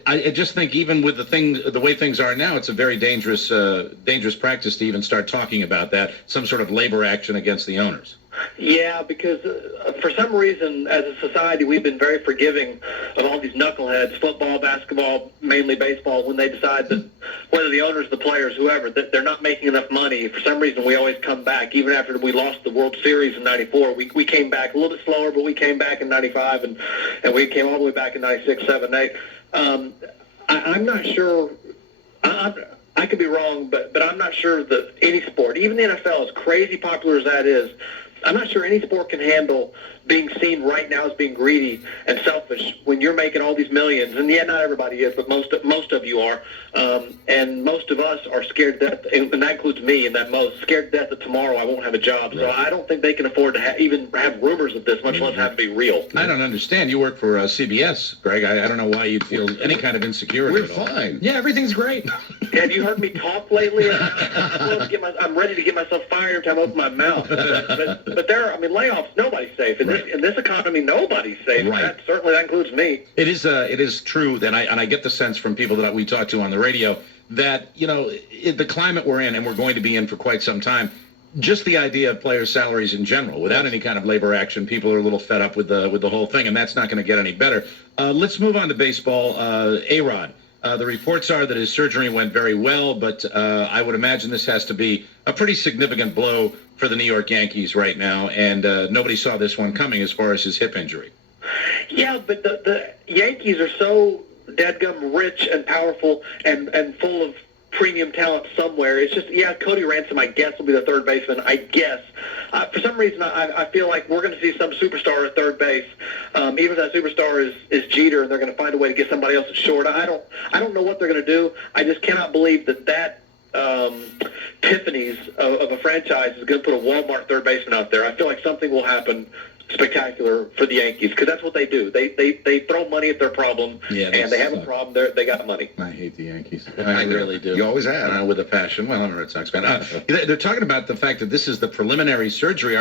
I just think even with the way things are now, it's a very dangerous practice to even start talking about that, some sort of labor action against the owners. Yeah, because for some reason, as a society, we've been very forgiving of all these knuckleheads, football, basketball, mainly baseball, when they decide that whether the owners, the players, whoever, that they're not making enough money. For some reason, we always come back. Even after we lost the World Series in '94, we came back a little bit slower, but we came back in '95, and we came all the way back in '96, '7, '8. I'm not sure. I could be wrong, but I'm not sure that any sport, even the NFL, as crazy popular as that is, I'm not sure any sport can handle being seen right now as being greedy and selfish when you're making all these millions. And yeah, not everybody is, but most of you are. And most of us are scared to death, and that includes me, and that most scared to death that tomorrow I won't have a job. So I don't think they can afford to even have rumors of this, much less have it be real. I don't understand. You work for CBS, Greg. I don't know why you'd feel any kind of insecurity. We're fine. Yeah, everything's great. Have you heard me talk lately? I'm ready to get myself fired every time I open my mouth. But layoffs, nobody's safe. In this economy, nobody's safe. Right. That includes me. It is true, and I get the sense from people that we talk to on the radio that, the climate we're in, and we're going to be in for quite some time, just the idea of players' salaries in general, without any kind of labor action, people are a little fed up with the whole thing, and that's not going to get any better. Let's move on to baseball. A-Rod. The reports are that his surgery went very well, but I would imagine this has to be a pretty significant blow for the New York Yankees right now, and nobody saw this one coming as far as his hip injury. Yeah, but the Yankees are so dadgum rich and powerful and full of premium talent somewhere. It's just, Cody Ransom, I guess, will be the third baseman, I guess. For some reason, I feel like we're going to see some superstar at third base. Even if that superstar is Jeter, and they're going to find a way to get somebody else at short. I don't know what they're going to do. I just cannot believe that Tiffany's of a franchise is going to put a Walmart third baseman out there. I feel like something will happen spectacular for the Yankees, because that's what they do. They throw money at their problem, and they have a problem. They got money. I hate the Yankees. I really do. You always have. With a passion. Well, I'm a Red Sox fan. They're talking about the fact that this is the preliminary surgery.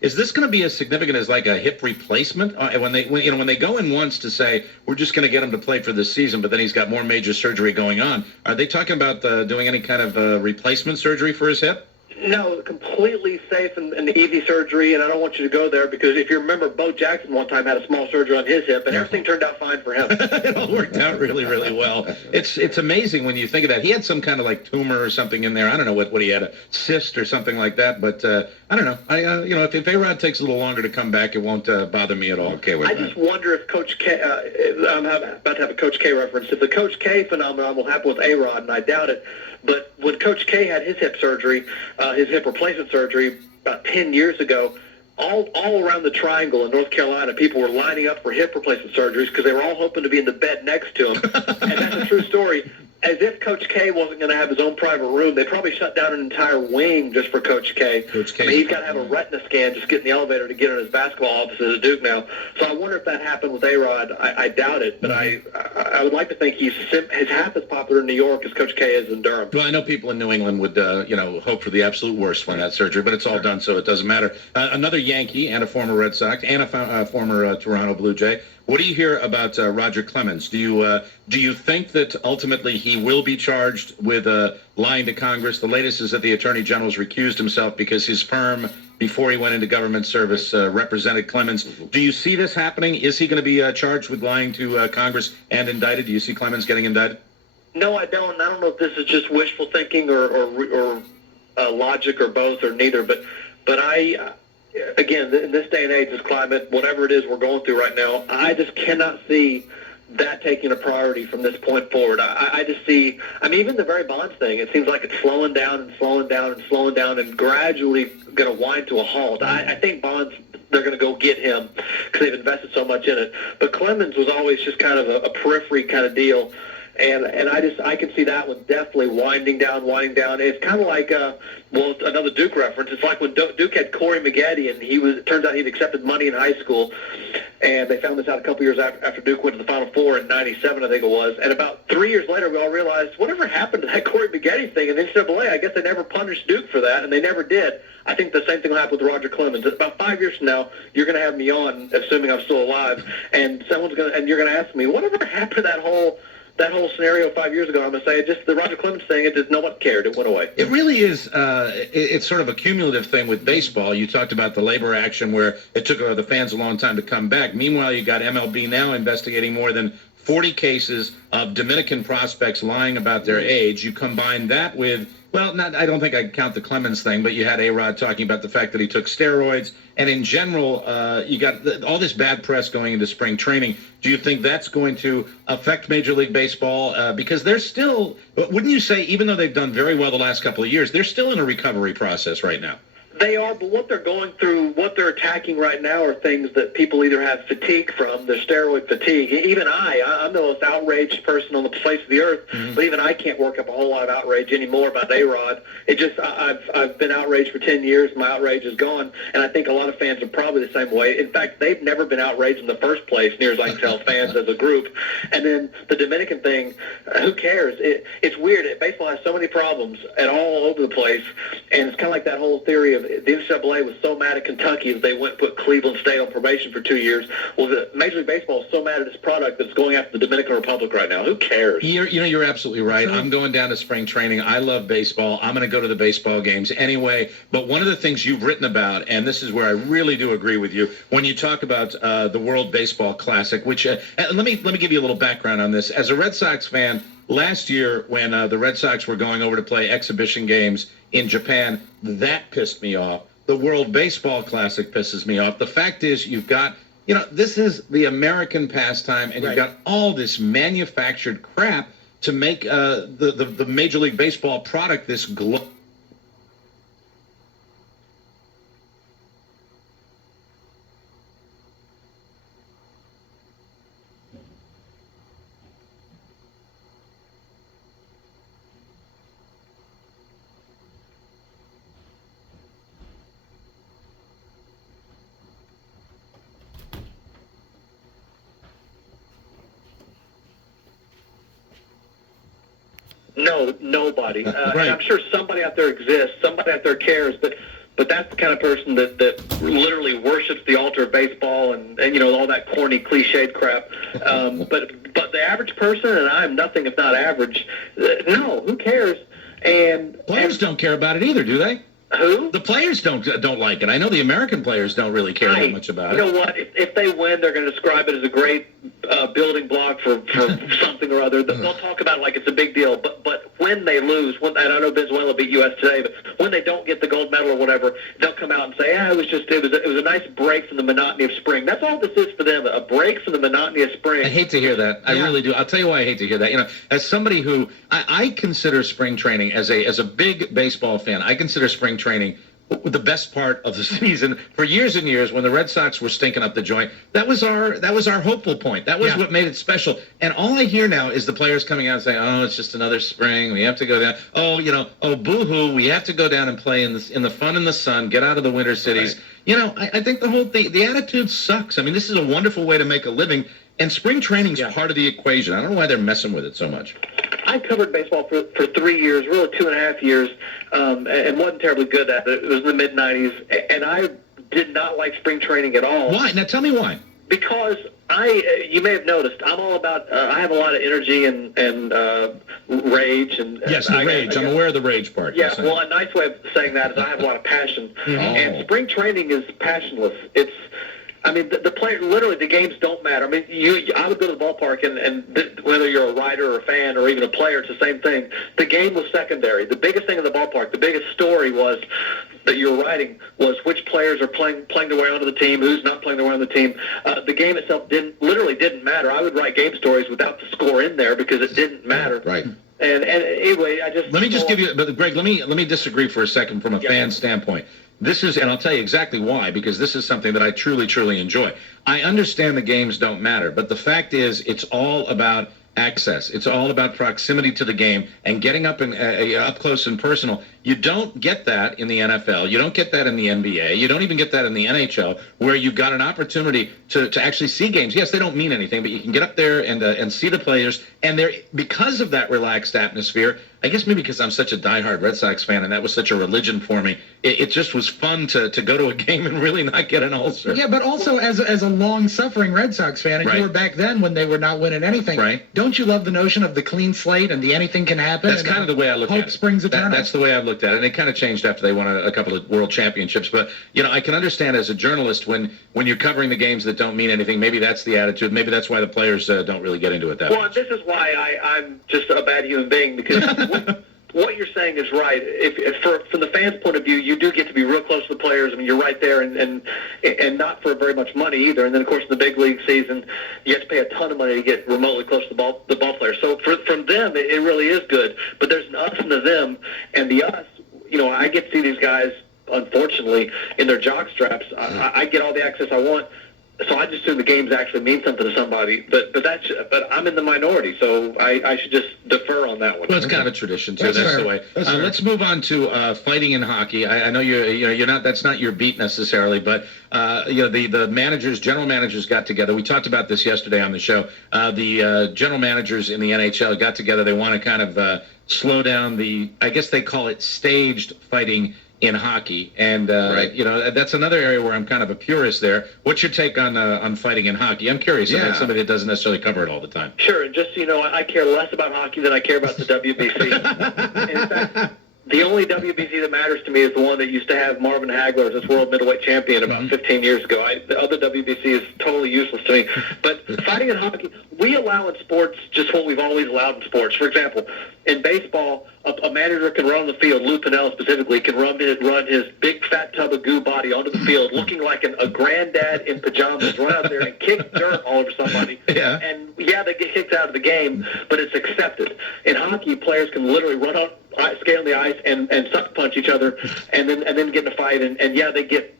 Is this going to be as significant as like a hip replacement? When they go in once to say we're just going to get him to play for this season, but then he's got more major surgery going on. Are they talking about doing any kind of replacement surgery for his hip? No, completely safe and easy surgery, and I don't want you to go there because if you remember, Bo Jackson one time had a small surgery on his hip, and everything turned out fine for him. It all worked out really, really well. It's amazing when you think of that. He had some kind of like tumor or something in there. I don't know what he had, a cyst or something like that. But I don't know. If A-Rod takes a little longer to come back, it won't bother me at all. Okay, I just wonder if Coach K. I'm about to have a Coach K reference. If the Coach K phenomenon will happen with A-Rod, and I doubt it. But when Coach K had his hip surgery, his hip replacement surgery about 10 years ago, all around the triangle in North Carolina, people were lining up for hip replacement surgeries because they were all hoping to be in the bed next to him. And that's a true story. As if Coach K wasn't going to have his own private room, they probably shut down an entire wing just for Coach K. He's got to have a retina scan, just get in the elevator to get in his basketball offices at Duke now. So I wonder if that happened with A-Rod. I doubt it, but I would like to think he's half as popular in New York as Coach K is in Durham. Well, I know people in New England would, hope for the absolute worst when that surgery, but it's all done, so it doesn't matter. Another Yankee and a former Red Sox and a former Toronto Blue Jay. What do you hear about Roger Clemens? Do you think that ultimately he will be charged with lying to Congress? The latest is that the Attorney General's recused himself because his firm, before he went into government service, represented Clemens. Do you see this happening? Is he going to be charged with lying to Congress and indicted? Do you see Clemens getting indicted? No, I don't. I don't know if this is just wishful thinking or logic or both or neither. But I. Again, in this day and age, this climate, whatever it is we're going through right now, I just cannot see that taking a priority from this point forward. I just see, even the very Bonds thing, it seems like it's slowing down and slowing down and slowing down and gradually going to wind to a halt. I think Bonds, they're going to go get him because they've invested so much in it. But Clemens was always just kind of a periphery kind of deal. And I can see that one definitely winding down. It's kind of like, another Duke reference. It's like when Duke had Corey Maggette, and it turns out he'd accepted money in high school, and they found this out a couple years after Duke went to the Final Four in '97, I think it was. And about 3 years later, we all realized, whatever happened to that Corey Maggette thing in NCAA? I guess they never punished Duke for that, and they never did. I think the same thing will happen with Roger Clemens. About 5 years from now, you're going to have me on, assuming I'm still alive, and you're going to ask me, whatever happened to that whole scenario 5 years ago? I'm going to say just the Roger Clemens thing, no one cared. It went away. It really is. It's sort of a cumulative thing with baseball. You talked about the labor action where it took the fans a long time to come back. Meanwhile, you got MLB now investigating more than 40 cases of Dominican prospects lying about their age. You combine that with, I don't think I count the Clemens thing, but you had A-Rod talking about the fact that he took steroids. And in general, you got all this bad press going into spring training. Do you think that's going to affect Major League Baseball? Because they're still, wouldn't you say, even though they've done very well the last couple of years, they're still in a recovery process right now? They are, but what they're going through, what they're attacking right now are things that people either have fatigue from, their steroid fatigue. Even I'm the most outraged person on the face of the earth, but even I can't work up a whole lot of outrage anymore about A-Rod. I've been outraged for 10 years. My outrage is gone, and I think a lot of fans are probably the same way. In fact, they've never been outraged in the first place, near as I can tell, fans as a group. And then the Dominican thing, who cares? It's weird. Baseball has so many problems and all over the place, and it's kind of like that whole theory of the NCAA was so mad at Kentucky that they went and put Cleveland State on probation for 2 years. Well, the Major League Baseball is so mad at its product that it's going after the Dominican Republic right now. Who cares? You're absolutely right. I'm going down to spring training. I love baseball. I'm going to go to the baseball games anyway. But one of the things you've written about, and this is where I really do agree with you, when you talk about the World Baseball Classic, which let me give you a little background on this. As a Red Sox fan, last year when the Red Sox were going over to play exhibition games in Japan, that pissed me off. The World Baseball Classic pisses me off. The fact is, you've got, this is the American pastime, and you've got all this manufactured crap to make the Major League Baseball product this No, nobody. Right. And I'm sure somebody out there exists. Somebody out there cares, but that's the kind of person that literally worships the altar of baseball and all that corny, cliched crap. But the average person, and I'm nothing if not average. No, who cares? And players don't care about it either, do they? Who? The players don't like it. I know the American players don't really care that much about it. You know what? If they win, they're going to describe it as a great building block for something or other. They'll talk about it like it's a big deal. But when they lose, and I know Venezuela beat U.S. today, but when they don't get the gold medal or whatever, they'll come out and say, it was a nice break from the monotony of spring. That's all this is for them, a break from the monotony of spring. I hate to hear that. I really do. I'll tell you why I hate to hear that. As somebody who I consider spring training as a big baseball fan, I consider spring training the best part of the season. For years and years, when the Red Sox were stinking up the joint, that was our hopeful point. That was what made it special. And all I hear now is the players coming out and saying, "Oh, it's just another spring. We have to go down. Oh, boo-hoo. We have to go down and play in the fun in the sun. Get out of the winter cities." Right. I think the attitude sucks. I mean, this is a wonderful way to make a living, and spring training's part of the equation. I don't know why they're messing with it so much. I covered baseball for 3 years, really 2.5 years, and wasn't terribly good at it. It was in the mid-'90s, and I did not like spring training at all. Why? Now tell me why. Because you may have noticed, I'm all about, I have a lot of energy and rage. Yes, the rage. I'm aware of the rage part. Yeah, well, a nice way of saying that is I have a lot of passion. And spring training is passionless. The player, literally, the games don't matter. I mean, I would go to the ballpark, and whether you're a writer or a fan or even a player, it's the same thing. The game was secondary. The biggest thing in the ballpark, the biggest story was that you were writing was which players are playing their way onto the team, who's not playing their way on the team. The game itself didn't matter. I would write game stories without the score in there because it didn't matter. Right. And anyway, let me just give you, but Greg, let me disagree for a second from a fan standpoint. This is, and I'll tell you exactly why, because this is something that I truly, truly enjoy. I understand the games don't matter, but the fact is it's all about access. It's all about proximity to the game and getting up close and personal. You don't get that in the NFL. You don't get that in the NBA. You don't even get that in the NHL, where you've got an opportunity to actually see games. Yes, they don't mean anything, but you can get up there and see the players. And because of that relaxed atmosphere, I guess maybe because I'm such a diehard Red Sox fan and that was such a religion for me, it just was fun to go to a game and really not get an ulcer. Yeah, but also as a long-suffering Red Sox fan, and you were back then when they were not winning anything, don't you love the notion of the clean slate and the anything can happen? That's kind of the way I look at it. Hope springs eternal. That's the way I've looked at it, and it kind of changed after they won a couple of world championships. But, I can understand as a journalist when you're covering the games that don't mean anything, maybe that's the attitude. Maybe that's why the players don't really get into it that much. Well, this is why I'm just a bad human being, because what you're saying is right. If from the fans' point of view, you do get to be real close to the players. I mean, you're right there, and not for very much money either. And then, of course, in the big league season, you have to pay a ton of money to get remotely close to the ball players. So from them, it really is good. But there's an us and a them, and the us. I get to see these guys, unfortunately, in their jock straps. I get all the access I want. So I just assume the games actually mean something to somebody, but I'm in the minority, so I should just defer on that one. Well, it's kind of a tradition too. That's the way. Let's move on to fighting in hockey. I know you're not. That's not your beat necessarily, but the general managers got together. We talked about this yesterday on the show. The general managers in the NHL got together. They want to kind of slow down I guess they call it staged fighting in hockey, and that's another area where I'm kind of a purist there. What's your take on fighting in hockey? I'm curious about somebody that doesn't necessarily cover it all the time. Sure, and just so you know, I care less about hockey than I care about the WBC. In fact, the only WBC that matters to me is the one that used to have Marvin Hagler as world middleweight champion about 15 years ago. The other WBC is totally useless to me. But fighting in hockey, we allow in sports just what we've always allowed in sports. For example, in baseball, a manager can run on the field, Lou Piniella specifically, can run his big fat tub of goo body onto the field looking like a granddad in pajamas, run out there and kick dirt all over somebody. Yeah. And they get kicked out of the game, but it's accepted. In hockey, players can literally run out, skate on the ice and sucker punch each other and then get in a fight, and they get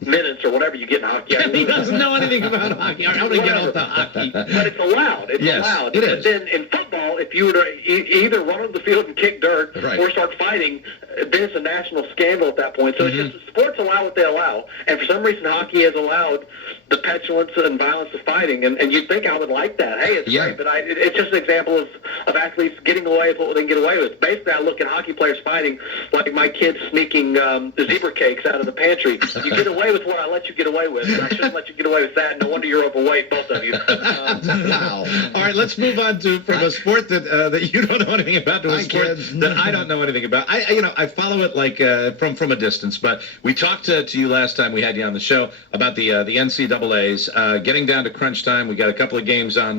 minutes or whatever you get in hockey. He doesn't know anything about hockey. How do we get off the hockey? But it's allowed. It's allowed. It is. Then in football, if you were to either run on the field and kick dirt or start fighting, then it's a national scandal at that point. So it's just sports allow what they allow. And for some reason, hockey has allowed the petulance and violence of fighting. And you'd think I would like that. Hey, it's great, but it's just an example of athletes getting away with what they can get away with. Basically, I look at hockey players fighting like my kids sneaking the zebra cakes out of the pantry. You get away with what I let you get away with. I shouldn't let you get away with that. No wonder you're overweight, both of you. Wow. All right, let's move on to from a sport that you don't know anything about to a sport that I don't know anything about. I follow it like from a distance. But we talked to you last time we had you on the show about the NCAAs getting down to crunch time. We got a couple of games on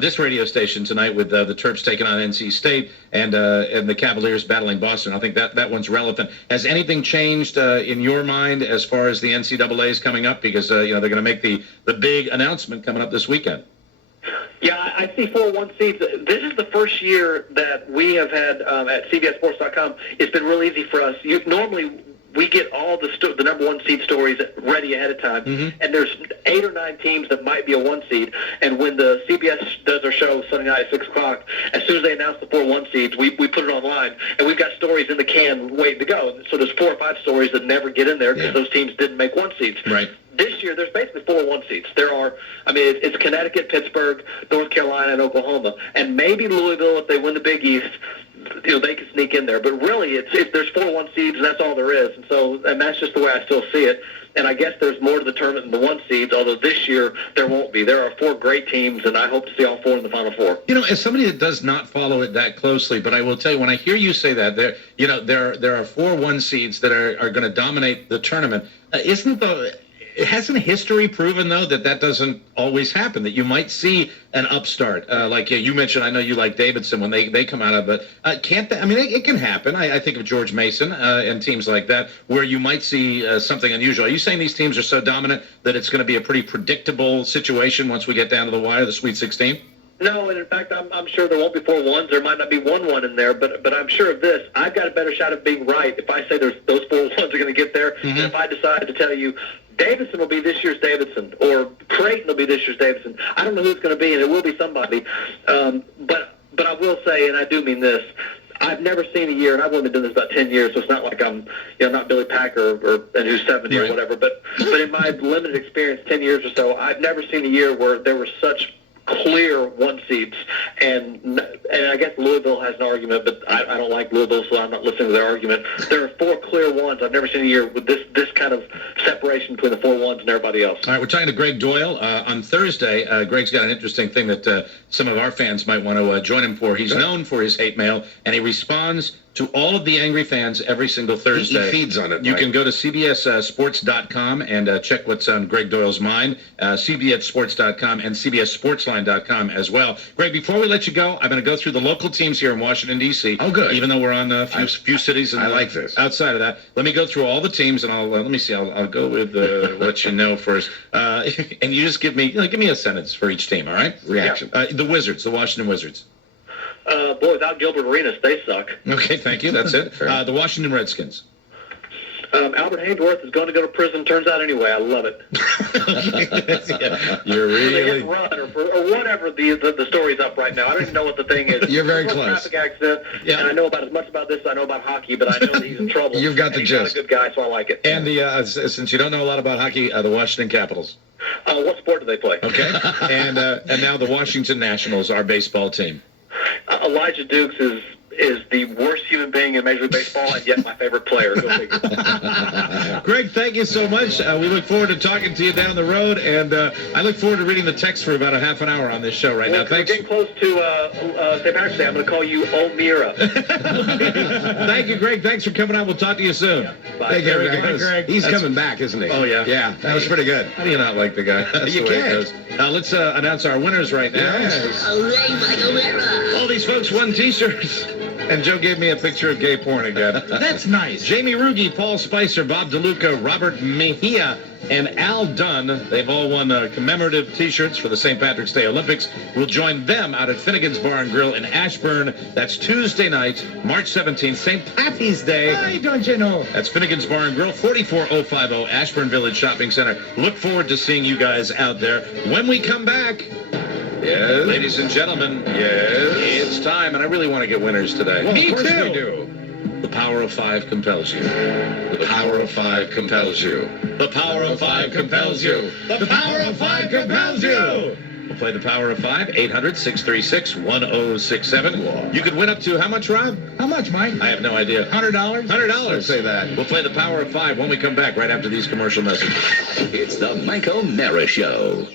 this radio station tonight with the Terps taking on NC State and the Cavaliers battling Boston. I think that one's relevant. Has anything changed in your mind as far as the NCAAs coming up? Because they're going to make the big announcement coming up this weekend. Yeah, I see 4-1 seeds. This is the first year that we have had at CBSSports.com. It's been real easy for us. Normally, we get all the number 1 seed stories ready ahead of time, and there's 8 or 9 teams that might be a 1 seed. And when the CBS does their show Sunday night at 6 o'clock, as soon as they announce the 4-1 seeds, we put it online, and we've got stories in the can waiting to go. So there's 4 or 5 stories that never get in there because those teams didn't make 1 seeds. Right. This year, there's basically 4 1 seeds. There are, it's Connecticut, Pittsburgh, North Carolina, and Oklahoma, and maybe Louisville if they win the Big East. They can sneak in there. But really, there's 4 1 seeds, and that's all there is. And that's just the way I still see it. And I guess there's more to the tournament than the 1 seeds, although this year there won't be. There are 4 great teams, and I hope to see all 4 in the Final Four. As somebody that does not follow it that closely, but I will tell you, when I hear you say that, there are 4 1 seeds that are going to dominate the tournament. Hasn't history proven, though, that doesn't always happen, that you might see an upstart? Like you mentioned, I know you like Davidson when they come out of it. It can happen. I think of George Mason and teams like that, where you might see something unusual. Are you saying these teams are so dominant that it's going to be a pretty predictable situation once we get down to the wire, the Sweet 16? No, and in fact, I'm sure there won't be 4 1s. There might not be 1-1 in there, but I'm sure of this. I've got a better shot of being right if I say those 4 1s are going to get there than if I decide to tell you Davidson will be this year's Davidson, or Creighton will be this year's Davidson. I don't know who it's going to be, and it will be somebody. But I will say, and I do mean this, I've never seen a year, and I've only been doing this about 10 years, so it's not like I'm not Billy Packer and who's 70 or whatever. But in my limited experience, 10 years or so, I've never seen a year where there were such clear 1 seeds, and I guess Louisville has an argument, but I don't like Louisville, so I'm not listening to their argument. There are 4 clear 1s. I've never seen a year with this kind of separation between the 4 1s and everybody else. All right, we're talking to Greg Doyle on Thursday. Greg's got an interesting thing that some of our fans might want to join him for. He's known for his hate mail, and he responds to all of the angry fans every single Thursday. He feeds on it. You can go to CBSSports.com and check what's on Greg Doyle's mind, CBSSports.com and CBSSportsline.com as well. Greg, before we let you go, I'm going to go through the local teams here in Washington, D.C. Oh, good. Even though we're on a few cities. I like this. Outside of that, let me go through all the teams, and let me see. I'll go with what you know first. And you just give me a sentence for each team, all right? Reaction. The Wizards, the Washington Wizards. Boy, without Gilbert Arenas, they suck. Okay, thank you. That's it. The Washington Redskins. Albert Haynesworth is going to go to prison. Turns out anyway. I love it. You're really run or whatever the story's up right now. I don't even know what the thing is. You're very close. Traffic accident, and I know about as much about this as I know about hockey, but I know that he's in trouble. You've got the gist. He's not a good guy, so I like it. And since you don't know a lot about hockey, the Washington Capitals. What sport do they play? Okay. And now the Washington Nationals, our baseball team. Elijah Dukes is the worst human being in Major League Baseball, and yet my favorite player. Go figure. Greg, thank you so much. We look forward to talking to you down the road, and I look forward to reading the text for about a half an hour on this show right now. Thanks. We're getting close to St. Patrick's Day. I'm going to call you O'Meara. Thank you, Greg. Thanks for coming on. We'll talk to you soon. Yeah, bye. Greg. He's coming back, isn't he? Oh, yeah. Yeah, that was pretty good. How do you not like the guy? That's you the way can't. it goes. Let's announce our winners right now. Yes. All these folks won T-shirts. And Joe gave me a picture of gay porn again. That's nice. Jamie Ruge, Paul Spicer, Bob DeLuca, Robert Mejia, and Al Dunn. They've all won commemorative T-shirts for the St. Patrick's Day Olympics. We'll join them out at Finnegan's Bar and Grill in Ashburn. That's Tuesday night, March 17th, St. Patty's Day. Hey, don't you know? That's Finnegan's Bar and Grill, 44050 Ashburn Village Shopping Center. Look forward to seeing you guys out there. When we come back... Yes. Ladies and gentlemen, yes, it's time, and I really want to get winners today. Well, Me of course too. we do. The power of 5 compels you. The power of 5 compels you. The power of 5 compels you. The power of 5 compels you. play the Power of 5, 800-636-1067. You could win up to how much, Rob? How much, Mike? I have no idea. $100? $100. Say that. We'll play the Power of 5 when we come back right after these commercial messages. It's the Mike O'Mara Show.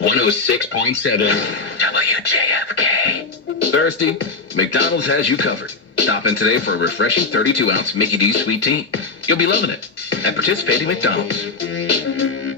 106.7 WJFK. Thirsty? McDonald's has you covered. Stop in today for a refreshing 32-ounce Mickey D's Sweet Tea. You'll be loving it at participating McDonald's.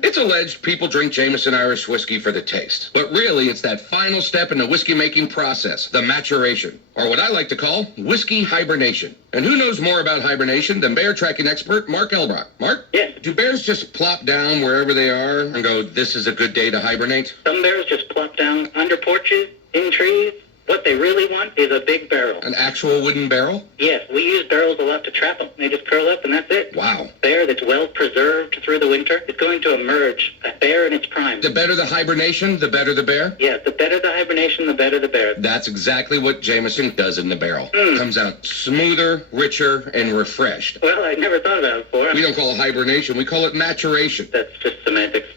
It's alleged people drink Jameson Irish whiskey for the taste. But really, it's that final step in the whiskey-making process, the maturation, or what I like to call whiskey hibernation. And who knows more about hibernation than bear tracking expert Mark Elbrock? Mark? Yes. Do bears just plop down wherever they are and go, this is a good day to hibernate? Some bears just plop down under porches, in trees. What they really want is a big barrel. An actual wooden barrel? Yes, we use barrels a lot to trap them. They just curl up and that's it. Wow. Bear that's well preserved through the winter is going to emerge a bear in its prime. The better the hibernation, the better the bear? Yes, the better the hibernation, the better the bear. That's exactly what Jameson does in the barrel. Comes out smoother, richer, and refreshed. Well, I never thought about it before. We don't call it hibernation, we call it maturation. That's just semantics.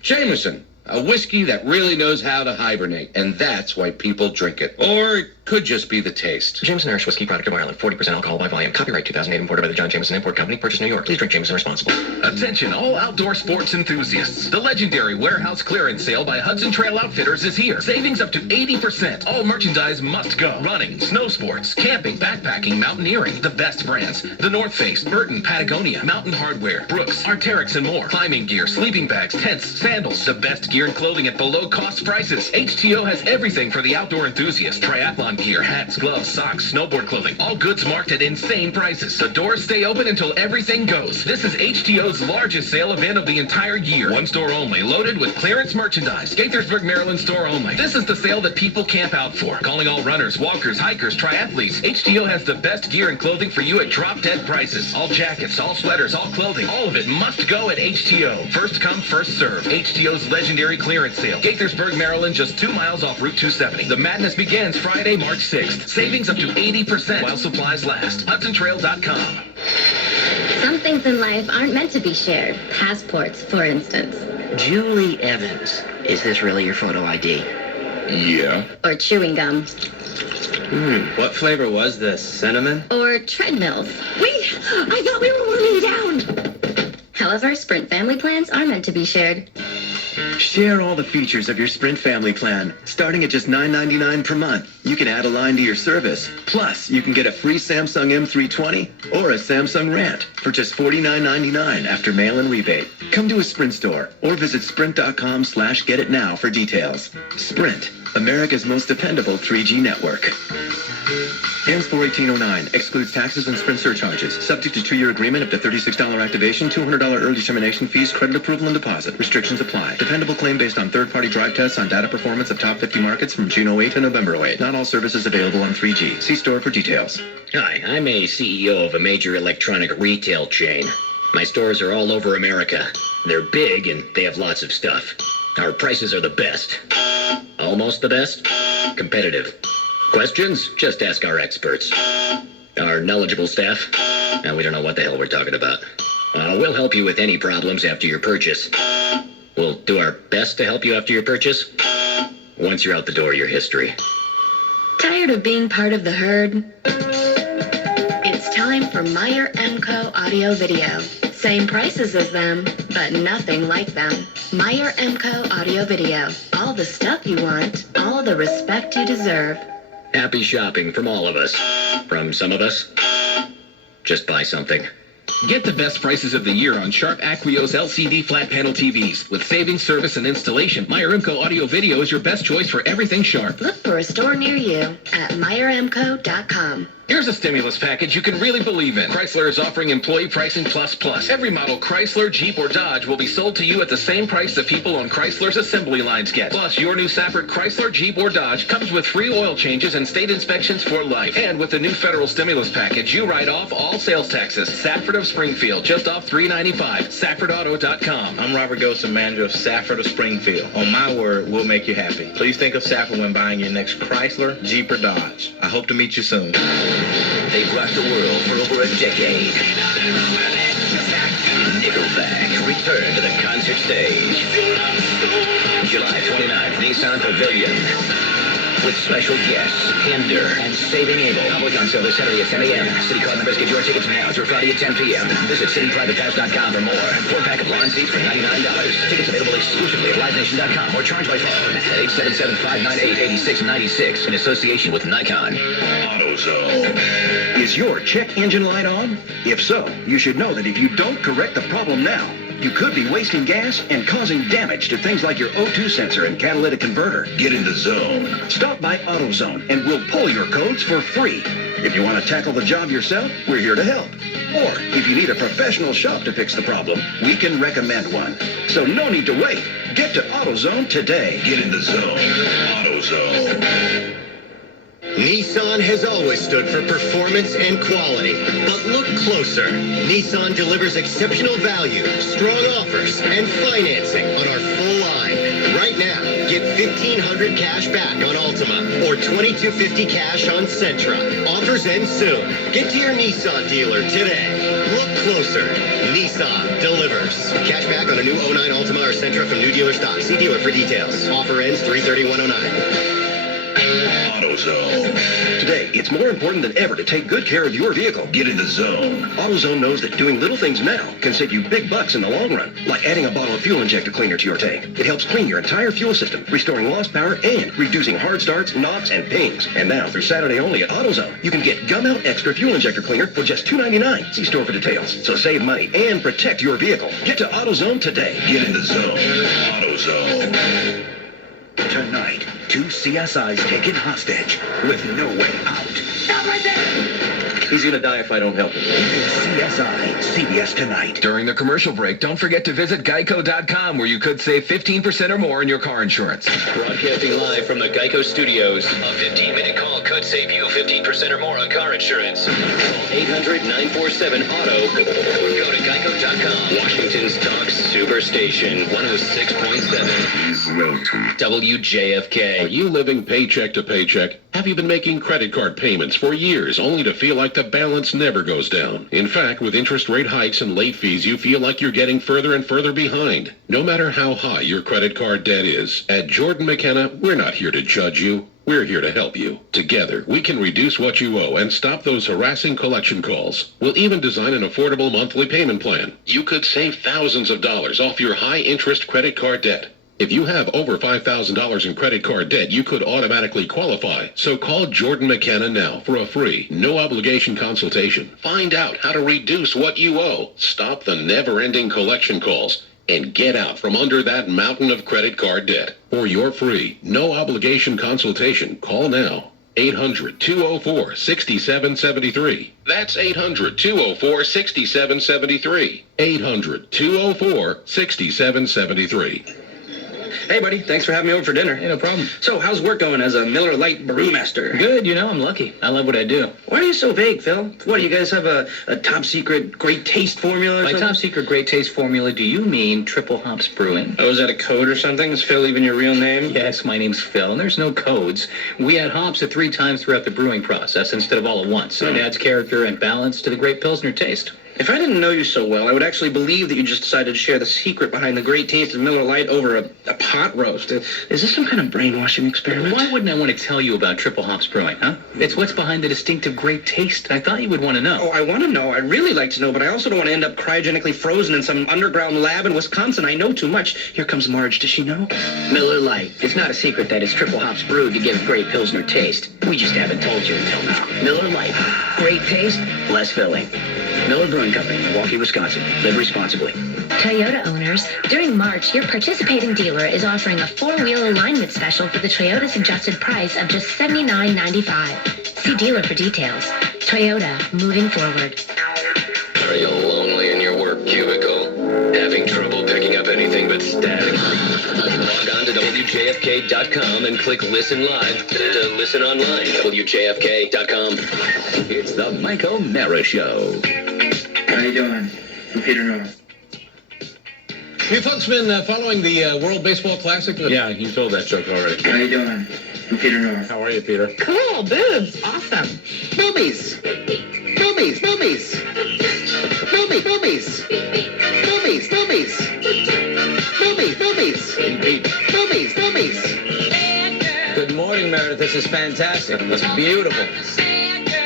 Jameson, a whiskey that really knows how to hibernate, and that's why people drink it. Or it could just be the taste. Jameson Irish Whiskey, product of Ireland, 40% alcohol by volume. Copyright 2008, imported by the John Jameson Import Company. Purchase New York. Please drink Jameson responsibly. Attention all outdoor sports enthusiasts. The legendary warehouse clearance sale by Hudson Trail Outfitters is here. Savings up to 80%. All merchandise must go. Running, snow sports, camping, backpacking, mountaineering. The best brands. The North Face, Burton, Patagonia, Mountain Hardware, Brooks, Arc'teryx, and more. Climbing gear, sleeping bags, tents, sandals. The best gear and clothing at below cost prices. HTO has everything for the outdoor enthusiast. Triathlon gear, hats, gloves, socks, snowboard clothing. All goods marked at insane prices. The doors stay open until everything goes. This is HTO's largest sale event of the entire year. One store only, loaded with clearance merchandise. Gaithersburg, Maryland store only. This is the sale that people camp out for. Calling all runners, walkers, hikers, triathletes. HTO has the best gear and clothing for you at drop-dead prices. All jackets, all sweaters, all clothing. All of it must go at HTO. First come, first serve. HTO's legendary clearance sale. Gaithersburg, Maryland, just 2 miles off Route 270. The madness begins Friday, March 6th. Savings up to 80% while supplies last. HudsonTrail.com. Some things in life aren't meant to be shared. Passports, for instance. Julie Evans. Is this really your photo ID? Yeah. Or chewing gum. What flavor was this? Cinnamon? Or treadmills. Wait! I thought we were moving down! However, Sprint family plans are meant to be shared. Share all the features of your Sprint family plan. Starting at just $9.99 per month, you can add a line to your service. Plus, you can get a free Samsung M320 or a Samsung Rant for just $49.99 after mail and rebate. Come to a Sprint store or visit sprint.com/getitnow for details. Sprint, America's most dependable 3G network. Ends 4/18/09. Excludes taxes and Sprint surcharges. Subject to 2-year agreement up to $36 activation, $200 early termination fees, credit approval and deposit. Restrictions apply. Dependable claim based on third-party drive tests on data performance of top 50 markets from June 08 to November 08. Not all services available on 3G. See store for details. Hi, I'm a CEO of a major electronic retail chain. My stores are all over America. They're big and they have lots of stuff. Our prices are the best. Almost the best. Competitive. Questions? Just ask our experts. Our knowledgeable staff? Now, we don't know what the hell we're talking about. We'll help you with any problems after your purchase. We'll do our best to help you after your purchase. Once you're out the door, you're history. Tired of being part of the herd? It's time for Meyer MCO Audio Video. Same prices as them, but nothing like them. Meyer MCO Audio Video. All the stuff you want, all the respect you deserve. Happy shopping from all of us. From some of us, just buy something. Get the best prices of the year on Sharp Aquios LCD flat panel TVs. With savings, service, and installation, Meyer MCO Audio Video is your best choice for everything Sharp. Look for a store near you at MeyerMCO.com. Here's a stimulus package you can really believe in. Chrysler is offering employee pricing plus. Every model Chrysler, Jeep, or Dodge will be sold to you at the same price the people on Chrysler's assembly lines get. Plus, your new Safford Chrysler, Jeep, or Dodge comes with free oil changes and state inspections for life. And with the new federal stimulus package, you write off all sales taxes. Safford of Springfield, just off $395. SaffordAuto.com. I'm Robert Gosen, manager of Safford of Springfield. On my word, we'll make you happy. Please think of Safford when buying your next Chrysler, Jeep, or Dodge. I hope to meet you soon. They've rocked the world for over a decade. Nickelback. return to the concert stage. July 29th, Nissan Pavilion. With special guests, Hinder and Saving Abel. Public on sale this Saturday at 10 a.m. City Card members get your tickets now through Friday at 10 p.m. Visit cityprivatepass.com for more. 4-pack of lawn seats for $99. Tickets available exclusively at livenation.com or charged by phone at 877-598-8696 in association with Nikon. AutoZone. Is your check engine light on? If so, you should know that if you don't correct the problem now, you could be wasting gas and causing damage to things like your O2 sensor and catalytic converter. Get in the zone. Stop by AutoZone and we'll pull your codes for free. If you want to tackle the job yourself, we're here to help. Or if you need a professional shop to fix the problem, we can recommend one. So no need to wait. Get to AutoZone today. Get in the zone. AutoZone. Nissan has always stood for performance and quality. But look closer. Nissan delivers exceptional value, strong offers, and financing on our full line. Right now, get $1,500 cash back on Altima or $2,250 cash on Sentra. Offers end soon. Get to your Nissan dealer today. Look closer. Nissan delivers. Cash back on a new 09 Altima or Sentra from new dealer stock. See dealer for details. Offer ends 3/31/09. AutoZone. Today, it's more important than ever to take good care of your vehicle. Get in the zone. AutoZone knows that doing little things now can save you big bucks in the long run, like adding a bottle of fuel injector cleaner to your tank. It helps clean your entire fuel system, restoring lost power and reducing hard starts, knocks, and pings. And now, through Saturday only at AutoZone, you can get Gum Out Extra Fuel Injector Cleaner for just $2.99. See store for details. So save money and protect your vehicle. Get to AutoZone today. Get in the zone. AutoZone. Tonight, 2 CSIs taken hostage with no way out. Stop right there! He's gonna die if I don't help him. CSI, CBS Tonight. During the commercial break, don't forget to visit Geico.com where you could save 15% or more on your car insurance. Broadcasting live from the Geico Studios. A 15-minute call could save you 15% or more on car insurance. Call 800-947-AUTO or go to Geico.com. Washington's Talk Superstation, 106.7 WJFK. Are you living paycheck to paycheck? Have you been making credit card payments for years only to feel like the balance never goes down? In fact, with interest rate hikes and late fees, you feel like you're getting further and further behind. No matter how high your credit card debt is, at Jordan McKenna, we're not here to judge you. We're here to help you. Together, we can reduce what you owe and stop those harassing collection calls. We'll even design an affordable monthly payment plan. You could save thousands of dollars off your high-interest credit card debt. If you have over $5,000 in credit card debt, you could automatically qualify. So call Jordan McKenna now for a free, no-obligation consultation. Find out how to reduce what you owe, stop the never-ending collection calls, and get out from under that mountain of credit card debt. For your free, no-obligation consultation, call now. 800-204-6773. That's 800-204-6773. 800-204-6773. Hey, buddy. Thanks for having me over for dinner. Hey, no problem. So, how's work going as a Miller Lite brewmaster? Good. You know, I'm lucky. I love what I do. Why are you so vague, Phil? What, do you guys have a top secret great taste formula or By something? top secret great taste formula, do you mean Triple Hops Brewing? Oh, is that a code or something? Is Phil even your real name? Yes, my name's Phil, and there's no codes. We add hops at 3 times throughout the brewing process instead of all at once. It adds character and balance to the great Pilsner taste. If I didn't know you so well, I would actually believe that you just decided to share the secret behind the great taste of Miller Lite over a pot roast. Is this some kind of brainwashing experiment? Why wouldn't I want to tell you about Triple Hops Brewing, huh? It's what's behind the distinctive great taste. I thought you would want to know. Oh, I want to know. I'd really like to know, but I also don't want to end up cryogenically frozen in some underground lab in Wisconsin. I know too much. Here comes Marge. Does she know? Miller Lite. It's not a secret that it's triple hops brewed to give great Pilsner taste. We just haven't told you until now. Miller Lite. Great taste, less filling. Miller Brewing Company, Milwaukee, Wisconsin. Live responsibly. Toyota owners, during March, your participating dealer is offering a 4-wheel alignment special for the Toyota suggested price of just $79.95. See dealer for details. Toyota, moving forward. Are you lonely in your work cubicle? Having trouble picking up anything but static? Log on to WJFK.com and click Listen Live to listen online. WJFK.com. It's the Mike O'Mara Show. How you doing? I'm Peter North. You folks been following the World Baseball Classic? Yeah, you told that joke already. How you doing? I'm Peter North. How are you, Peter? Cool, boobs. Awesome. Boobies. Boobies. Boobies. Boobies. Boobies. Boobies. Boobies. Boobies. Boobies. Boobies. Boobies. Good morning, Meredith. This is fantastic. It's beautiful.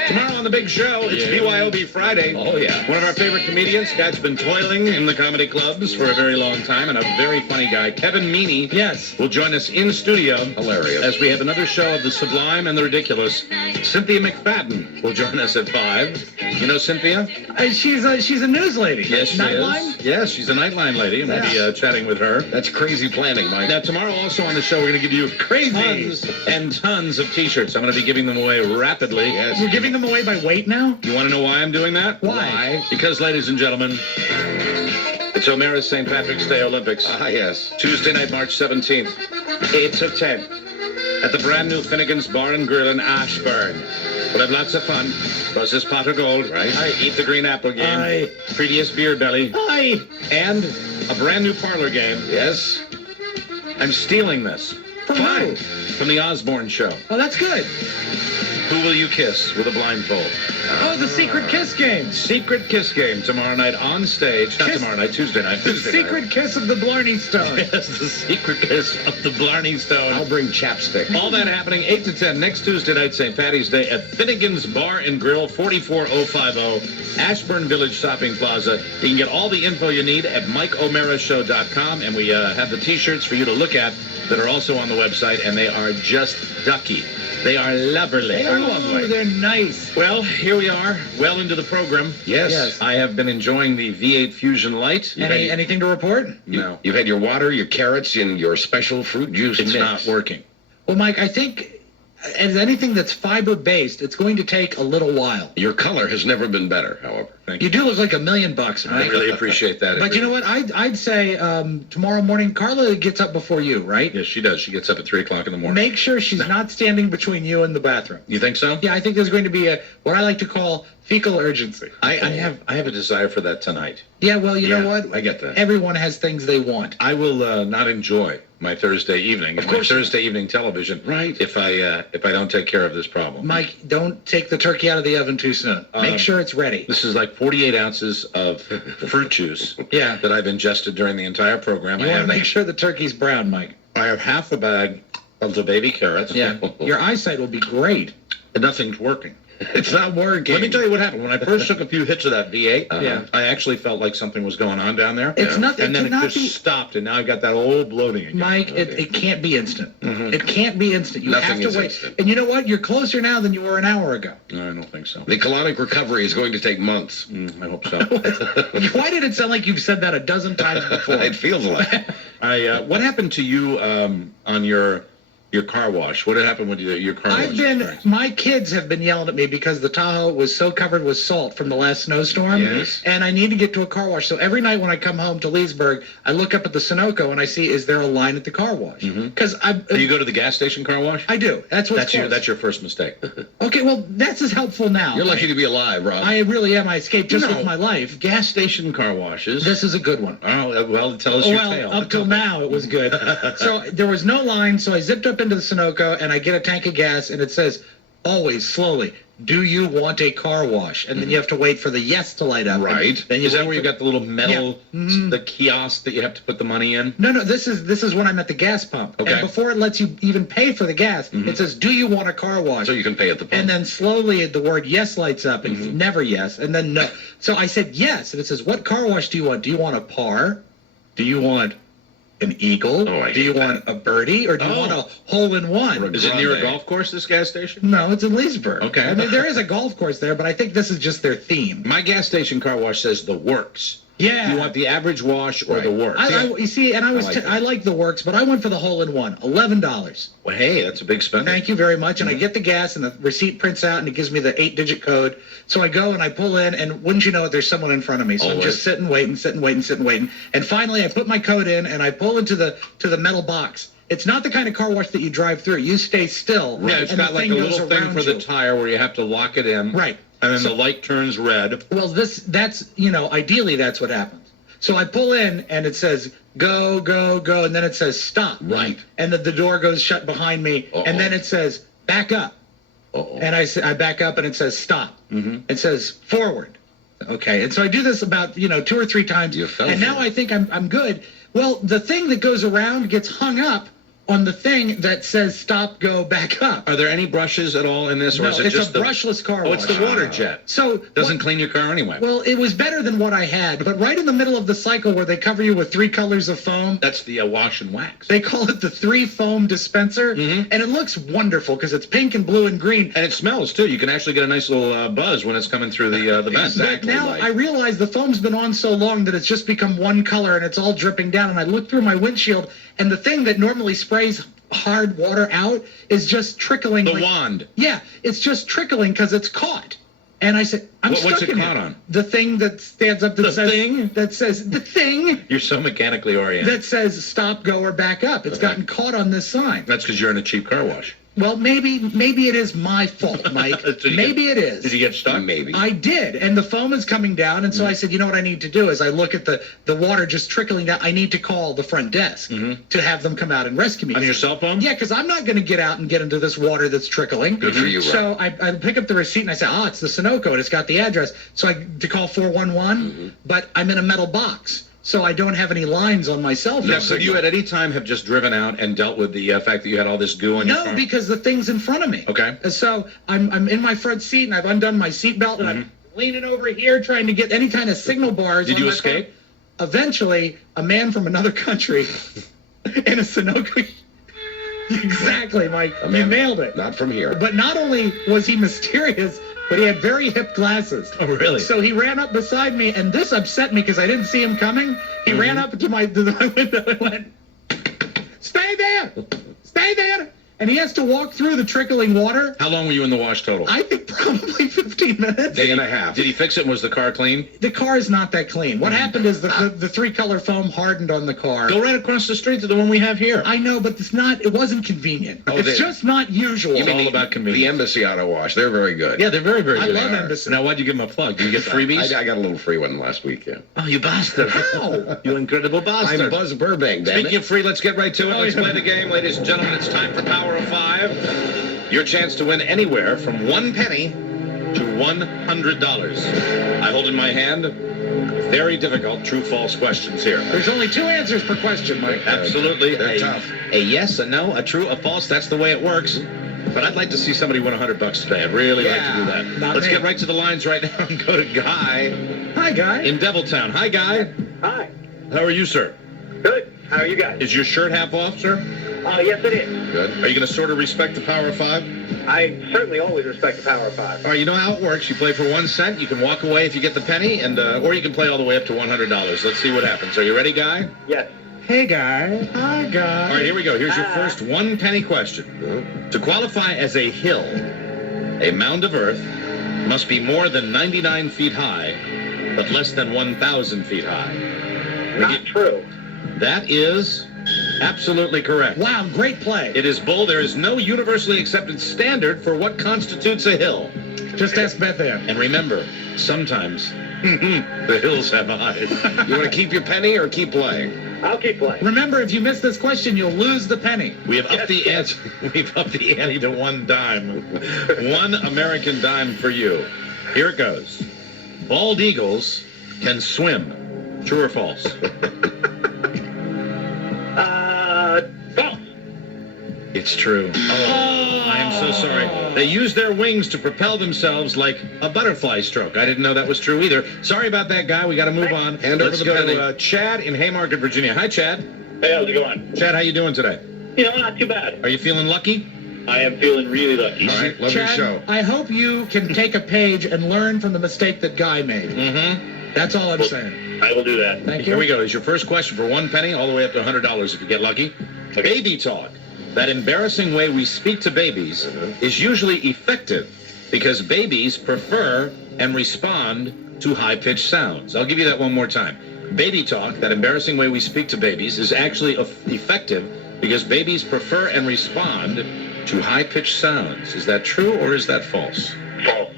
Tomorrow on the big show, it's BYOB Friday. Oh, yeah. One of our favorite comedians, guy's been toiling in the comedy clubs for a very long time, and a very funny guy, Kevin Meaney. Yes. Will join us in studio. Hilarious. As we have another show of the sublime and the ridiculous. Cynthia McFadden will join us at 5. You know Cynthia? She's a news lady. Yes, she Nightline? is. Yes, she's a Nightline lady, and we'll be chatting with her. That's crazy planning, Mike. Now, tomorrow also on the show, we're going to give you tons and tons of T-shirts. I'm going to be giving them away rapidly. Yes. We're giving them away by weight now? You want to know why I'm doing that? Why? Because, ladies and gentlemen, it's O'Mara's St. Patrick's Day Olympics. Ah, yes. Tuesday night, March 17th, 8 to 10, at the brand new Finnegan's Bar and Grill in Ashburn. We'll have lots of fun. Buzz this pot of gold. Right. Eat the green apple game. Aye. Prettiest beer belly. Aye. And a brand new parlor game. Yes. I'm stealing this. From who? From the Osborne Show. Oh, that's good. Who will you kiss with a blindfold? Oh, the secret kiss game. Secret kiss game tomorrow night on stage. Not tomorrow night, Tuesday night. The Tuesday secret night. kiss of the Blarney Stone. Yes, the secret kiss of the Blarney Stone. I'll bring chapstick. All that happening 8 to 10 next Tuesday night, St. Patty's Day at Finnegan's Bar and Grill, 44050 Ashburn Village Shopping Plaza. You can get all the info you need at MikeO'MaraShow.com, and we have the T-shirts for you to look at that are also on the website, and they are just ducky. They are lovely. They are lovely. They're nice. Well, here we are, well into the program. Yes. I have been enjoying the V8 Fusion Light. Anything to report? No. You've had your water, your carrots, and your special fruit juice It's mix. not working. Well, Mike, I think as anything that's fiber-based, it's going to take a little while. Your color has never been better, however. You do look like $1 million, Mike. I really appreciate that. But you know what? I'd say tomorrow morning, Carla gets up before you, right? Yes, she does. She gets up at 3 o'clock in the morning. Make sure she's not standing between you and the bathroom. You think so? Yeah, I think there's going to be what I like to call fecal urgency. I have a desire for that tonight. Yeah, well, you know what? I get that. Everyone has things they want. I will not enjoy my Thursday evening. Of course my Thursday evening television. Right. If I don't take care of this problem. Mike, don't take the turkey out of the oven too soon. Make sure it's ready. This is like 48 ounces of fruit juice. Yeah. That I've ingested during the entire program. You want to make sure the turkey's brown, Mike. I have half a bag of the baby carrots. Yeah. Your eyesight will be great. And nothing's working. It's not working. Let me tell you what happened. When I first took a few hits of that V8, Yeah. I actually felt like something was going on down there. It's nothing. And then It it cannot just be- stopped, and now I've got that old bloating again. Mike, it can't be instant. Mhm. It can't be instant. You Nothing have to is wait. instant. And you know what? You're closer now than you were an hour ago. No, I don't think so. The colonic recovery is going to take months. I hope so. Why did it sound like you've said that a dozen times before? It feels like. What happened to you on your car wash? What had happened with your car wash? My kids have been yelling at me because the Tahoe was so covered with salt from the last snowstorm. Yes. And I need to get to a car wash. So every night when I come home to Leesburg, I look up at the Sunoco and I see, is there a line at the car wash? Because Do you go to the gas station car wash? I do. That's That's your first mistake. Okay, well, that's as helpful now. You're lucky to be alive, Rob. I really am. I escaped just No. with my life. Gas station car washes. This is a good one. Oh, well, tell us your tale. Up till now, it was good. So there was no line, so I zipped up into the Sunoco, and I get a tank of gas, and it says, always, slowly, do you want a car wash? And then you have to wait for the yes to light up. Right. Then you Is that wait where you for- got the little metal, Yeah. Mhm. the kiosk that you have to put the money in? No, this is when I'm at the gas pump. Okay. And before it lets you even pay for the gas, it says, do you want a car wash? So you can pay at the pump. And then slowly the word yes lights up, and it's never yes, and then no. So I said yes, and it says, what car wash do you want? Do you want a par? Do you want an eagle? Oh, I do you hate want a birdie? Or do you want a hole-in-one? Is it near a Grande. golf course, this gas station? No, it's in Leesburg. Okay. I mean, there is a golf course there, but I think this is just their theme. My gas station car wash says the works. Yeah. You want the average wash or the works? You see, and I like the works, but I went for the hole-in-one, $11. Well, hey, that's a big spend. Thank you very much. And I get the gas, and the receipt prints out, and it gives me the 8-digit code. So I go and I pull in, and wouldn't you know it, there's someone in front of me. So I'm Always. just sitting, waiting. And finally, I put my code in, and I pull into the metal box. It's not the kind of car wash that you drive through. You stay still. Yeah, it's and got the like thing a goes little thing around for the you. tire where you have to lock it in. Right. And then the light turns red. Well, that's ideally that's what happens. So I pull in, and it says go, go, go, and then it says stop. Right. And the door goes shut behind me, and then it says back up. And I back up, and it says stop. It says forward. Okay, and so I do this about 2 or 3 times, and now I think I'm good. Well, the thing that goes around gets hung up on the thing that says stop, go, back up. Are there any brushes at all in this, or No, is it it's just a brushless car wash. Oh, it's the water jet. So doesn't clean your car anyway. Well, it was better than what I had, but right in the middle of the cycle where they cover you with 3 colors of foam. That's the wash and wax. They call it the 3 foam dispenser, and it looks wonderful because it's pink and blue and green. And it smells too. You can actually get a nice little buzz when it's coming through the vent. But now I realize the foam's been on so long that it's just become one color and it's all dripping down. And I look through my windshield, and the thing that normally sprays hard water out is just trickling. The wand. Yeah, it's just trickling because it's caught. And I said, What's it caught on? The thing that stands up that The says thing? that says the thing You're so mechanically oriented. that says stop, go, or back up. It's gotten caught on this sign. That's because you're in a cheap car wash. Well, maybe it is my fault, Mike. Maybe it is. Did you get stuck? Maybe. I did, and the foam is coming down, and so I said, you know what I need to do is I look at the water just trickling down. I need to call the front desk to have them come out and rescue me. On your cell phone? Yeah, because I'm not going to get out and get into this water that's trickling. Good for you, Rob. So I pick up the receipt and I say, it's the Sunoco, and it's got the address. So to call 411, but I'm in a metal box. So I don't have any lines on my cell phone. Now, could you at any time have just driven out and dealt with the fact that you had all this goo on your car? No, because the thing's in front of me. Okay. So I'm in my front seat and I've undone my seatbelt and I'm leaning over here trying to get any kind of signal bars. Did on you my escape? phone. Eventually, a man from another country in a Sunoco. Exactly, Mike. You nailed it. Not from here. But not only was he mysterious, but he had very hip glasses. Oh, really? So he ran up beside me, and this upset me because I didn't see him coming. He ran up to my window and went, "Stay there! Stay there!" And he has to walk through the trickling water. How long were you in the wash total? I think probably 15 minutes. Day and a half. Did he fix it? And was the car clean? The car is not that clean. What happened is the 3-color foam hardened on the car. Go right across the street to the one we have here. I know, but it wasn't convenient. It's just not usual. You mean all about convenience. The Embassy Auto Wash. They're very good. Yeah, they're very, very I good. love Embassy. Now, why'd you give them a plug? Did you get freebies? I got a little free one last week, yeah. Oh, you bastard. How? You incredible bastard. I'm Buzz Burbank, damn Speaking it. of free, let's get right to it. Let's play the game. Ladies and gentlemen, it's time for Power of 5. Your chance to win anywhere from 1 penny to $100. I hold in my hand very difficult true-false questions here. There's only 2 answers per question, Mike. Absolutely. They're tough. A yes, a no, a true, a false. That's the way it works. But I'd like to see somebody win $100 today. I'd really like to do that. Let's get right to the lines right now and go to Guy. Hi, Guy. In Deviltown. Hi, Guy. Hi. How are you, sir? Good. How are you guys? Is your shirt half off, sir? Yes, it is. Good. Are you going to sort of respect the Power of 5? I certainly always respect the Power of 5. All right, you know how it works. You play for 1 cent. You can walk away if you get the penny, and or you can play all the way up to $100. Let's see what happens. Are you ready, Guy? Yes. Hey, Guy. Hi, Guy. All right, here we go. Here's your first 1 penny question. To qualify as a hill, a mound of earth must be more than 99 feet high, but less than 1,000 feet high. Not true. That is absolutely correct. Wow, great play. It is bull. There is no universally accepted standard for what constitutes a hill. Just ask Beth Ann. And remember, sometimes the hills have eyes. You want to keep your penny or keep playing? I'll keep playing. Remember, if you miss this question, you'll lose the penny. We have upped the ante. We've upped the ante to 1 dime. 1 American dime for you. Here it goes. Bald eagles can swim. True or false? False. It's true. Oh, I am so sorry. They use their wings to propel themselves like a butterfly stroke. I didn't know that was true either. Sorry about that, Guy. We got to move on. Hand over Let's the go penny. to Chad in Haymarket, Virginia. Hi, Chad. Hey, how's it going? Chad, how you doing today? Not too bad. Are you feeling lucky? I am feeling really lucky. All right, love your Chad, show. I hope you can take a page and learn from the mistake that Guy made. Mm-hmm. That's all I'm saying. I will do that. Thank you. Here we go. Here's your first question for 1 penny, all the way up to $100 if you get lucky. Baby talk. That embarrassing way we speak to babies is usually effective because babies prefer and respond to high-pitched sounds. I'll give you that one more time. Baby talk, that embarrassing way we speak to babies, is actually effective because babies prefer and respond to high-pitched sounds. Is that true or is that false? False.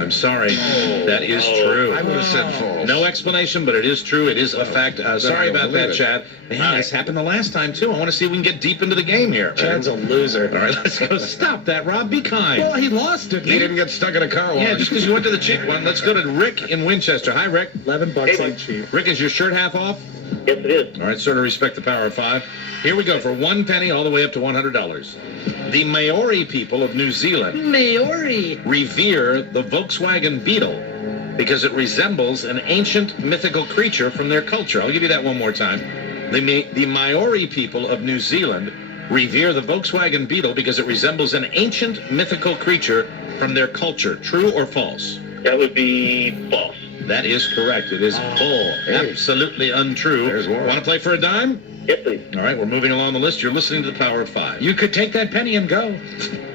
I'm sorry. That is true. I would have said false. No explanation, but it is true. It is a fact. Sorry I don't about that, believe it. Chad. Man, this happened the last time, too. I want to see if we can get deep into the game here. Chad's a loser. All right, let's go. Stop that, Rob. Be kind. Well, he lost it. He didn't get stuck in a car wash. Yeah, just because you went to the cheap one. Let's go to Rick in Winchester. Hi, Rick. $11 ain't cheap. Rick, is your shirt half off? Yes, it is. All right, sort of respect the power of 5. Here we go for 1 penny all the way up to $100. The Maori people of New Zealand Maori. revere the Volkswagen Beetle because it resembles an ancient mythical creature from their culture. I'll give you that one more time. The Maori people of New Zealand revere the Volkswagen Beetle because it resembles an ancient mythical creature from their culture. True or false? That would be false. That is correct. It is bull. Absolutely untrue. There's one. Want to play for a dime? Yes, please. All right, we're moving along the list. You're listening to the Power of 5. You could take that penny and go.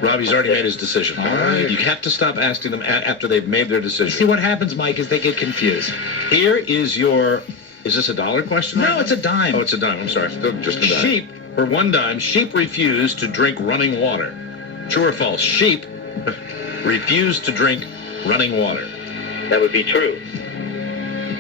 Robbie's already made his decision. All right. You have to stop asking them after they've made their decision. See, what happens, Mike, is they get confused. Here is your... Is this a dollar question? No, it's a dime. Oh, it's a dime. I'm sorry. Still just a dime. Sheep, for 1 dime, sheep refuse to drink running water. True or false? Sheep refuse to drink running water. That would be true.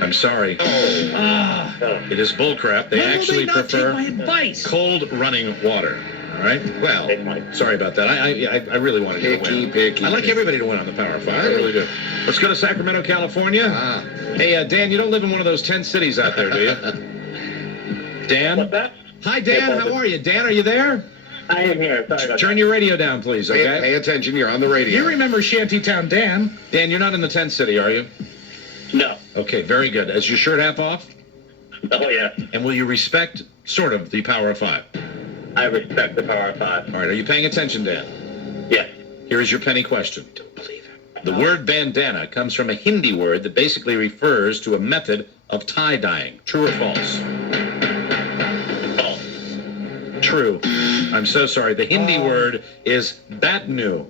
I'm sorry. Ah. It is bullcrap. They Why will actually they not prefer take my advice? cold running water. All right? Well, sorry about that. I really wanted you to win. I like everybody to win on the Power 5. I really do. Let's go to Sacramento, California. Hey, Dan, you don't live in one of those 10 cities out there, do you? Dan? What's that? Hi, Dan. How are you? Dan, are you there? I am here. Sorry about Turn your radio down, please, okay? Pay attention. You're on the radio. You remember Shantytown Dan? Dan, you're not in the 10 city, are you? that. No. Okay, very good. Is your shirt half off? Oh, yeah. And will you respect, sort of, the Power of 5? I respect the Power of 5. All right, are you paying attention, Dan? Yes. Here is your penny question. Don't believe it. The word bandana comes from a Hindi word that basically refers to a method of tie-dyeing. True or false? False. True. I'm so sorry. The Hindi word is batnu.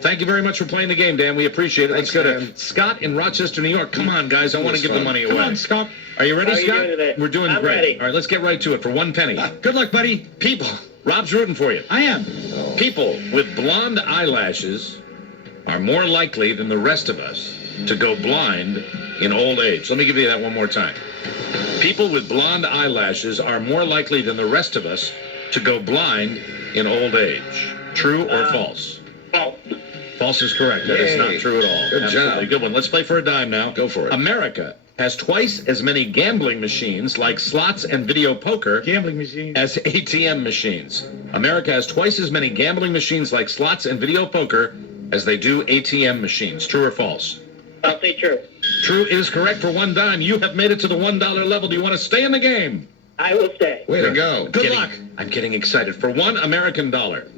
Thank you very much for playing the game, Dan. We appreciate it. Let's go to Scott in Rochester, New York. Come on, guys. I want to give the money away. Come on, Scott. Are you ready, How are you Scott? doing today? We're doing I'm great. ready. All right, let's get right to it for 1 penny. Good luck, buddy. People. Rob's rooting for you. I am. People with blonde eyelashes are more likely than the rest of us to go blind in old age. Let me give you that one more time. People with blonde eyelashes are more likely than the rest of us to go blind in old age. True or false? False. False is correct. That is not true at all. Good Absolutely. job. Good one. Let's play for a dime now. Go for it. America has twice as many gambling machines like slots and video poker Gambling machine. as ATM machines. America has twice as many gambling machines like slots and video poker as they do ATM machines. True or false? I'll say true. True is correct for 1 dime. You have made it to the $1 level. Do you want to stay in the game? I will stay. Way to go. Good luck. I'm getting excited. For $1 American dollar,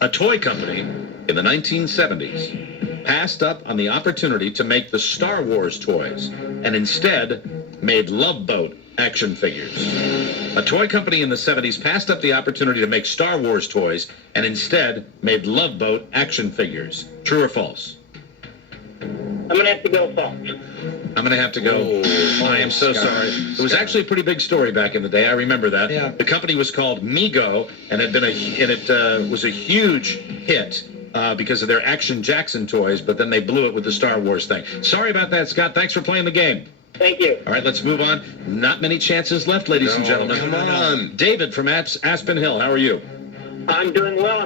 a toy company in the 1970s passed up on the opportunity to make the Star Wars toys and instead made Love Boat action figures. A toy company in the 70s passed up the opportunity to make Star Wars toys and instead made Love Boat action figures. True or false? I'm going to have to go false. I'm going to have to go. I am so sorry. It was actually a pretty big story back in the day. I remember that. Yeah. The company was called Mego, and it was a huge hit because of their Action Jackson toys, but then they blew it with the Star Wars thing. Sorry about that, Scott. Thanks for playing the game. Thank you. All right, let's move on. Not many chances left, ladies and gentlemen. Come on. David from Aspen Hill, how are you? I'm doing well.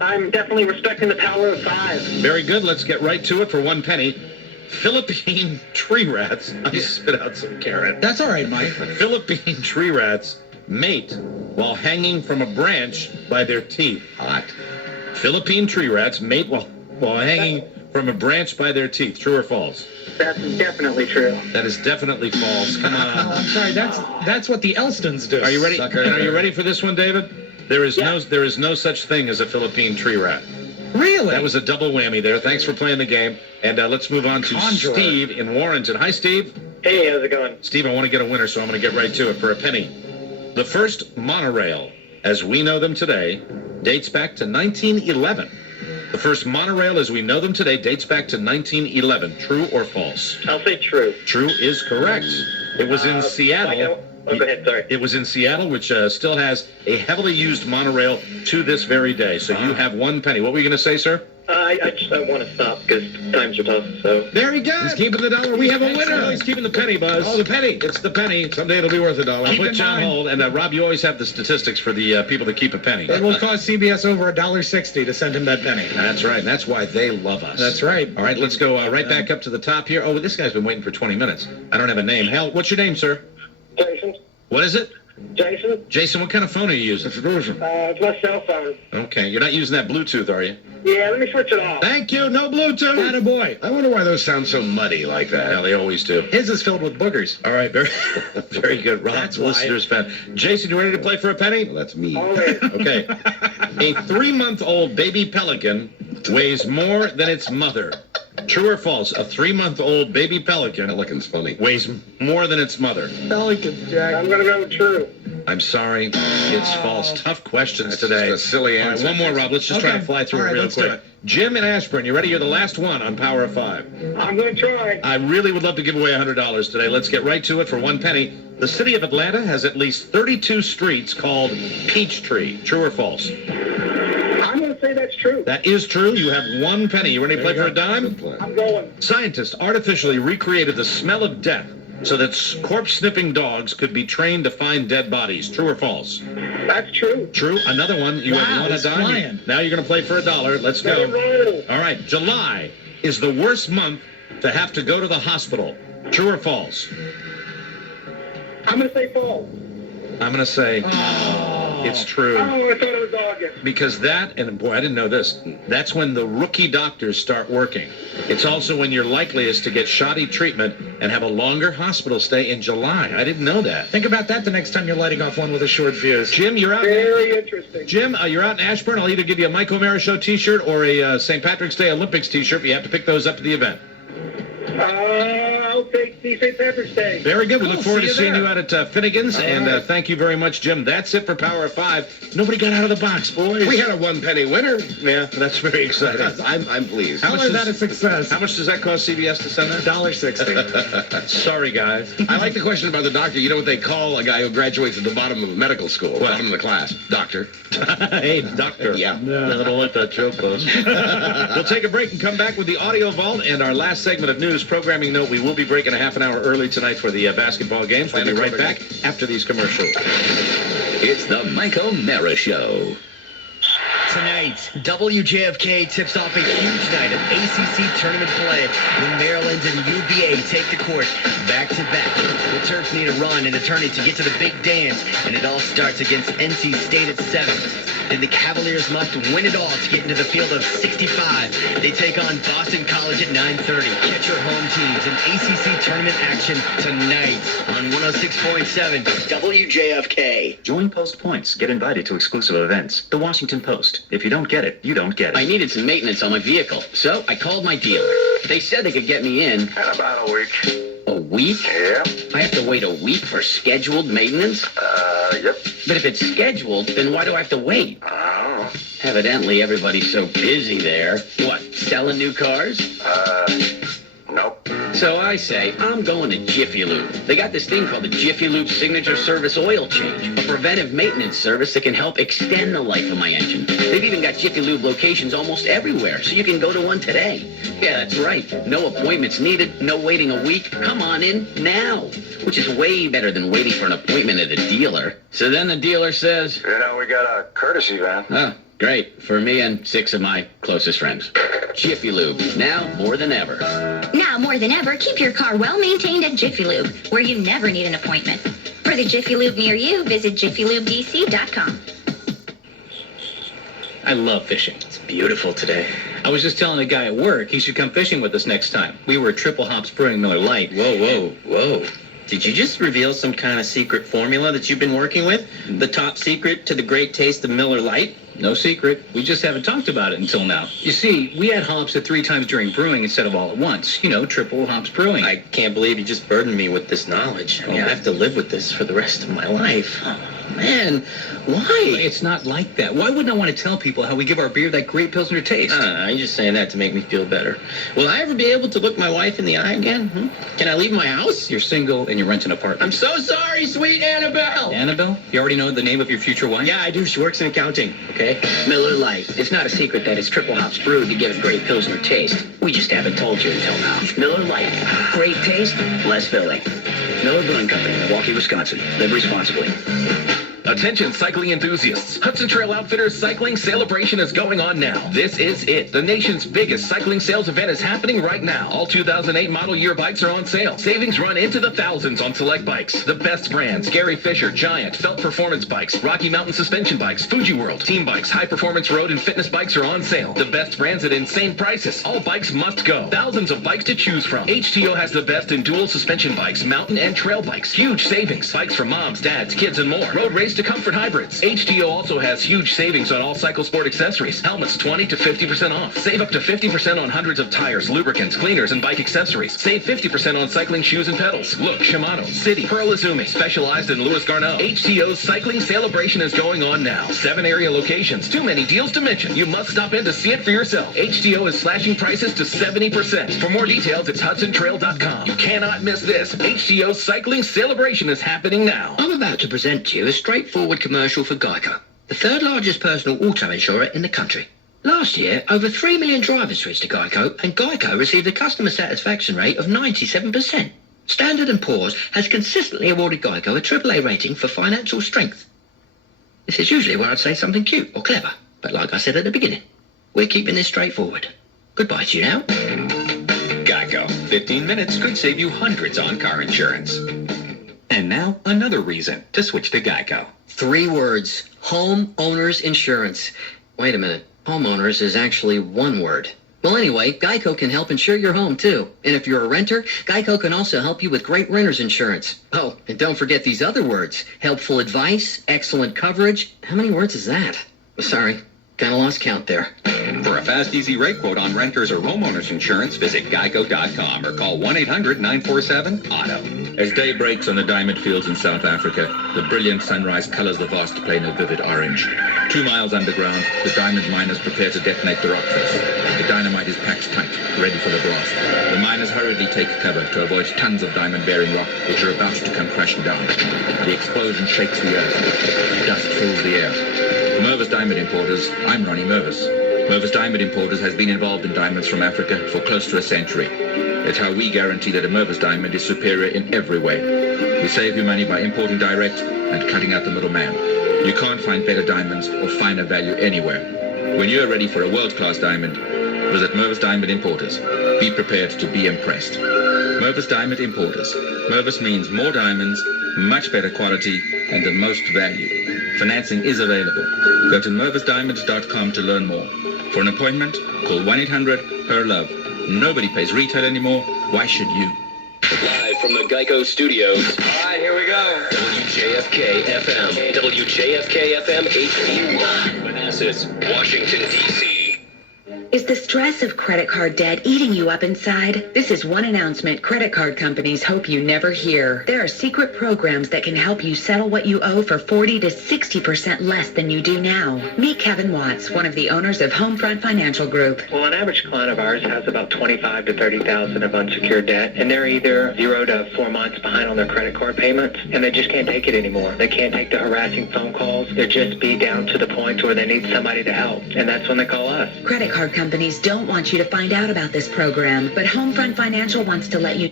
I'm definitely respecting the Power of 5. Very good. Let's get right to it for 1 penny. Philippine tree rats. I spit out some carrot. That's all right, Mike. Philippine tree rats mate while hanging from a branch by their teeth. Hot. Philippine tree rats mate while hanging from a branch by their teeth. True or false? That's definitely true. That is definitely false. Come on. Oh, I'm sorry. That's what the Elstons do. Are you ready? Sucker. And are you ready for this one, David? There is no such thing as a Philippine tree rat. Really? That was a double whammy there. Thanks for playing the game. And let's move on to Conjurer. Steve in Warrenton. Hi, Steve. Hey, how's it going? Steve, I want to get a winner, so I'm going to get right to it for a penny. The first monorail, as we know them today, dates back to 1911. The first monorail, as we know them today, dates back to 1911. True or false? I'll say true. True is correct. It was in Seattle. Oh, go ahead. Sorry. It was in Seattle, which still has a heavily used monorail to this very day. So you have 1 penny. What were you going to say, sir? I just want to stop because times are tough. So Very good. He's keeping the dollar. We have a winner. No, he's keeping the penny, Buzz. Oh, the penny. It's the penny. Someday it'll be worth $1. I'll put you on hold. And Rob, you always have the statistics for the people that keep a penny. It will cost CBS over $1.60 to send him that penny. That's right. That's why they love us. That's right. All right, let's go right back up to the top here. Oh, this guy's been waiting for 20 minutes. I don't have a name. Hell, what's your name, sir? Jason. What is it? Jason. Jason, what kind of phone are you using? It's my cell phone. Okay, you're not using that Bluetooth, are you? Yeah, let me switch it off. Thank you. No Bluetooth. Attaboy. I wonder why those sound so muddy like that. Yeah, they always do. His is filled with boogers. All right, very, very good. Rob's listener's fan. Jason, you ready to play for a penny? Well, that's me. Okay. A 3-month-old baby pelican weighs more than its mother. True or false? A 3-month-old baby pelican, pelican's funny, weighs more than its mother. Pelicans, Jack. I'm going to go with true. I'm sorry. It's false. Tough questions today. Just a silly answer. All right, one more, Rob. Let's just try to fly through it real quick. Jim and Ashburn, you ready? You're the last one on Power of 5. I'm going to try. I really would love to give away $100 today. Let's get right to it for 1 penny. The city of Atlanta has at least 32 streets called Peachtree. True or false? I'm going to say that's true. That is true. You have 1 penny. You ready to play for a dime? I'm going. Scientists artificially recreated the smell of death so that corpse-sniffing dogs could be trained to find dead bodies. True or false? That's true. True. Another one. You have won a dime. Now you're going to play for $1. Let's go. All right. July is the worst month to have to go to the hospital. True or false? I'm going to say false. I'm going to say it's true. Oh, I thought it was August. Because that, and boy, I didn't know this, that's when the rookie doctors start working. It's also when you're likeliest to get shoddy treatment and have a longer hospital stay in July. I didn't know that. Think about that the next time you're lighting off one with a short fuse. Jim, you're out. Very interesting. Jim, you're out in Ashburn. I'll either give you a Mike O'Mara Show t-shirt or a St. Patrick's Day Olympics t-shirt. You have to pick those up at the event. I'll take the St. Patrick's Day. Very good. We look forward to seeing you out at Finnegan's. And thank you very much, Jim. That's it for Power of 5. Nobody got out of the box, boys. We had a 1 penny winner. Yeah, that's very exciting. I'm pleased. How is that a success? How much does that cost CBS to send that? $1.60. Sorry, guys. I like the question about the doctor. You know what they call a guy who graduates at the bottom of medical school? What? Bottom of the class. Doctor. Hey, doctor. Yeah. I don't let that joke close. We'll take a break and come back with the Audio Vault and our last segment of news. Programming note, we will be breaking a half an hour early tonight for the basketball games. We'll be right back after these commercials. It's the Mike O'Mara Show. Tonight, WJFK tips off a huge night of ACC tournament play when Maryland and UVA take the court back-to-back. The Terps need a run and a tourney to get to the big dance, and it all starts against NC State at 7. Then the Cavaliers must win it all to get into the field of 65. They take on Boston College at 9:30. Catch your home teams in ACC tournament action tonight on 106.7 WJFK. Join Post Points. Get invited to exclusive events. The Washington Post. If you don't get it, you don't get it. I needed some maintenance on my vehicle, so I called my dealer. They said they could get me in About a week. a week. Yeah. I have to wait a week for scheduled maintenance? Yep. But if it's scheduled, then why do I have to wait? Oh. Evidently, everybody's so busy there. What, selling new cars? Nope. So I say, I'm going to Jiffy Lube. They got this thing called the Jiffy Lube Signature Service Oil Change, a preventive maintenance service that can help extend the life of my engine. They've even got Jiffy Lube locations almost everywhere, so you can go to one today. Yeah, that's right. No appointments needed, no waiting a week. Come on in now, which is way better than waiting for an appointment at a dealer. So then the dealer says, You know, we got a courtesy van. oh, great, for me and 6 of my closest friends. Jiffy Lube, now more than ever. Now more than ever, keep your car well maintained at Jiffy Lube, where you never need an appointment. For the Jiffy Lube near you, visit jiffylubedc.com. I love fishing. It's beautiful today. I was just telling a guy at work he should come fishing with us next time. We were at Triple Hops Brewing Miller Lite. Whoa. Did you just reveal some kind of secret formula that you've been working with? The top secret to the great taste of Miller Lite? No secret. We just haven't talked about it until now. You see, we add hops at 3 times during brewing instead of all at once. You know, Triple Hops Brewing. I can't believe you just burdened me with this knowledge. I mean, I have to live with this for the rest of my life. Man, why? It's not like that. Why wouldn't I want to tell people how we give our beer that great Pilsner taste? I'm just saying that to make me feel better. Will I ever be able to look my wife in the eye again? Can I leave my house? You're single and you rent an apartment. I'm so sorry, sweet Annabelle. Annabelle? You already know the name of your future wife? Yeah, I do. She works in accounting. Okay. Miller Lite. It's not a secret that it's triple hops brewed to give a great Pilsner taste. We just haven't told you until now. Miller Lite. Great taste, less filling. Miller Brewing Company, Milwaukee, Wisconsin. Live responsibly. Attention cycling enthusiasts. Hudson Trail Outfitters Cycling Celebration is going on now. This is it. The nation's biggest cycling sales event is happening right now. All 2008 model year bikes are on sale. Savings run into the thousands on select bikes. The best brands: Gary Fisher, Giant, Felt Performance Bikes, Rocky Mountain Suspension Bikes, Fuji World, Team Bikes, High Performance Road, and Fitness Bikes are on sale. The best brands at insane prices. All bikes must go. Thousands of bikes to choose from. HTO has the best in dual suspension bikes, mountain and trail bikes. Huge savings. Bikes for moms, dads, kids, and more. Road race to comfort hybrids. HTO also has huge savings on all cycle sport accessories. Helmets 20 to 50% off. Save up to 50% on hundreds of tires, lubricants, cleaners, and bike accessories. Save 50% on cycling shoes and pedals. Look, Shimano, City, Pearl Izumi, specialized in Louis Garneau. HTO's cycling celebration is going on now. 7 area locations. Too many deals to mention. You must stop in to see it for yourself. HTO is slashing prices to 70%. For more details, it's HudsonTrail.com. You cannot miss this. HTO's cycling celebration is happening now. I'm about to present to you a straightforward commercial for Geico, the third largest personal auto insurer in the country. Last year, over 3 million drivers switched to Geico, and Geico received a customer satisfaction rate of 97%. Standard & Poor's has consistently awarded Geico a AAA rating for financial strength. This is usually where I'd say something cute or clever, but like I said at the beginning, we're keeping this straightforward. Goodbye to you now. Geico. 15 minutes could save you hundreds on car insurance. And now, another reason to switch to Geico. 3 words. Homeowners insurance. Wait a minute. Homeowners is actually 1 word. Well, anyway, Geico can help insure your home, too. And if you're a renter, Geico can also help you with great renter's insurance. Oh, and don't forget these other words. Helpful advice, excellent coverage. How many words is that? Sorry, kind of lost count there. For a fast, easy rate quote on renters or homeowners insurance, visit geico.com or call 1-800-947-AUTO. As day breaks on the diamond fields in South Africa, the brilliant sunrise colors the vast plain of vivid orange. 2 miles underground, the diamond miners prepare to detonate the rock face. The dynamite is packed tight, ready for the blast. The miners hurriedly take cover to avoid tons of diamond-bearing rock, which are about to come crashing down. The explosion shakes the earth. Dust fills the air. For Mervis Diamond Importers, I'm Ronnie Mervis. Mervis Diamond Importers has been involved in diamonds from Africa for close to a century. It's how we guarantee that a Mervis diamond is superior in every way. We save you money by importing direct and cutting out the middleman. You can't find better diamonds or finer value anywhere. When you are ready for a world-class diamond, visit Mervis Diamond Importers. Be prepared to be impressed. Mervis Diamond Importers. Mervis means more diamonds, much better quality, and the most value. Financing is available. Go to mervisdiamonds.com to learn more. For an appointment, call 1-800-HER-LOVE. Nobody pays retail anymore. Why should you? Live from the Geico Studios. All right, here we go. WJFK FM. WJFK FM HD1. Manassas, Washington, D.C. Is the stress of credit card debt eating you up inside? This is one announcement credit card companies hope you never hear. There are secret programs that can help you settle what you owe for 40 to 60% less than you do now. Meet Kevin Watts, one of the owners of Homefront Financial Group. Well, an average client of ours has about $25,000 to $30,000 of unsecured debt, and they're either 0 to 4 months behind on their credit card payments, and they just can't take it anymore. They can't take the harassing phone calls. They're just be down to the point where they need somebody to help, and that's when they call us. Credit card companies don't want you to find out about this program, but Homefront Financial wants to let you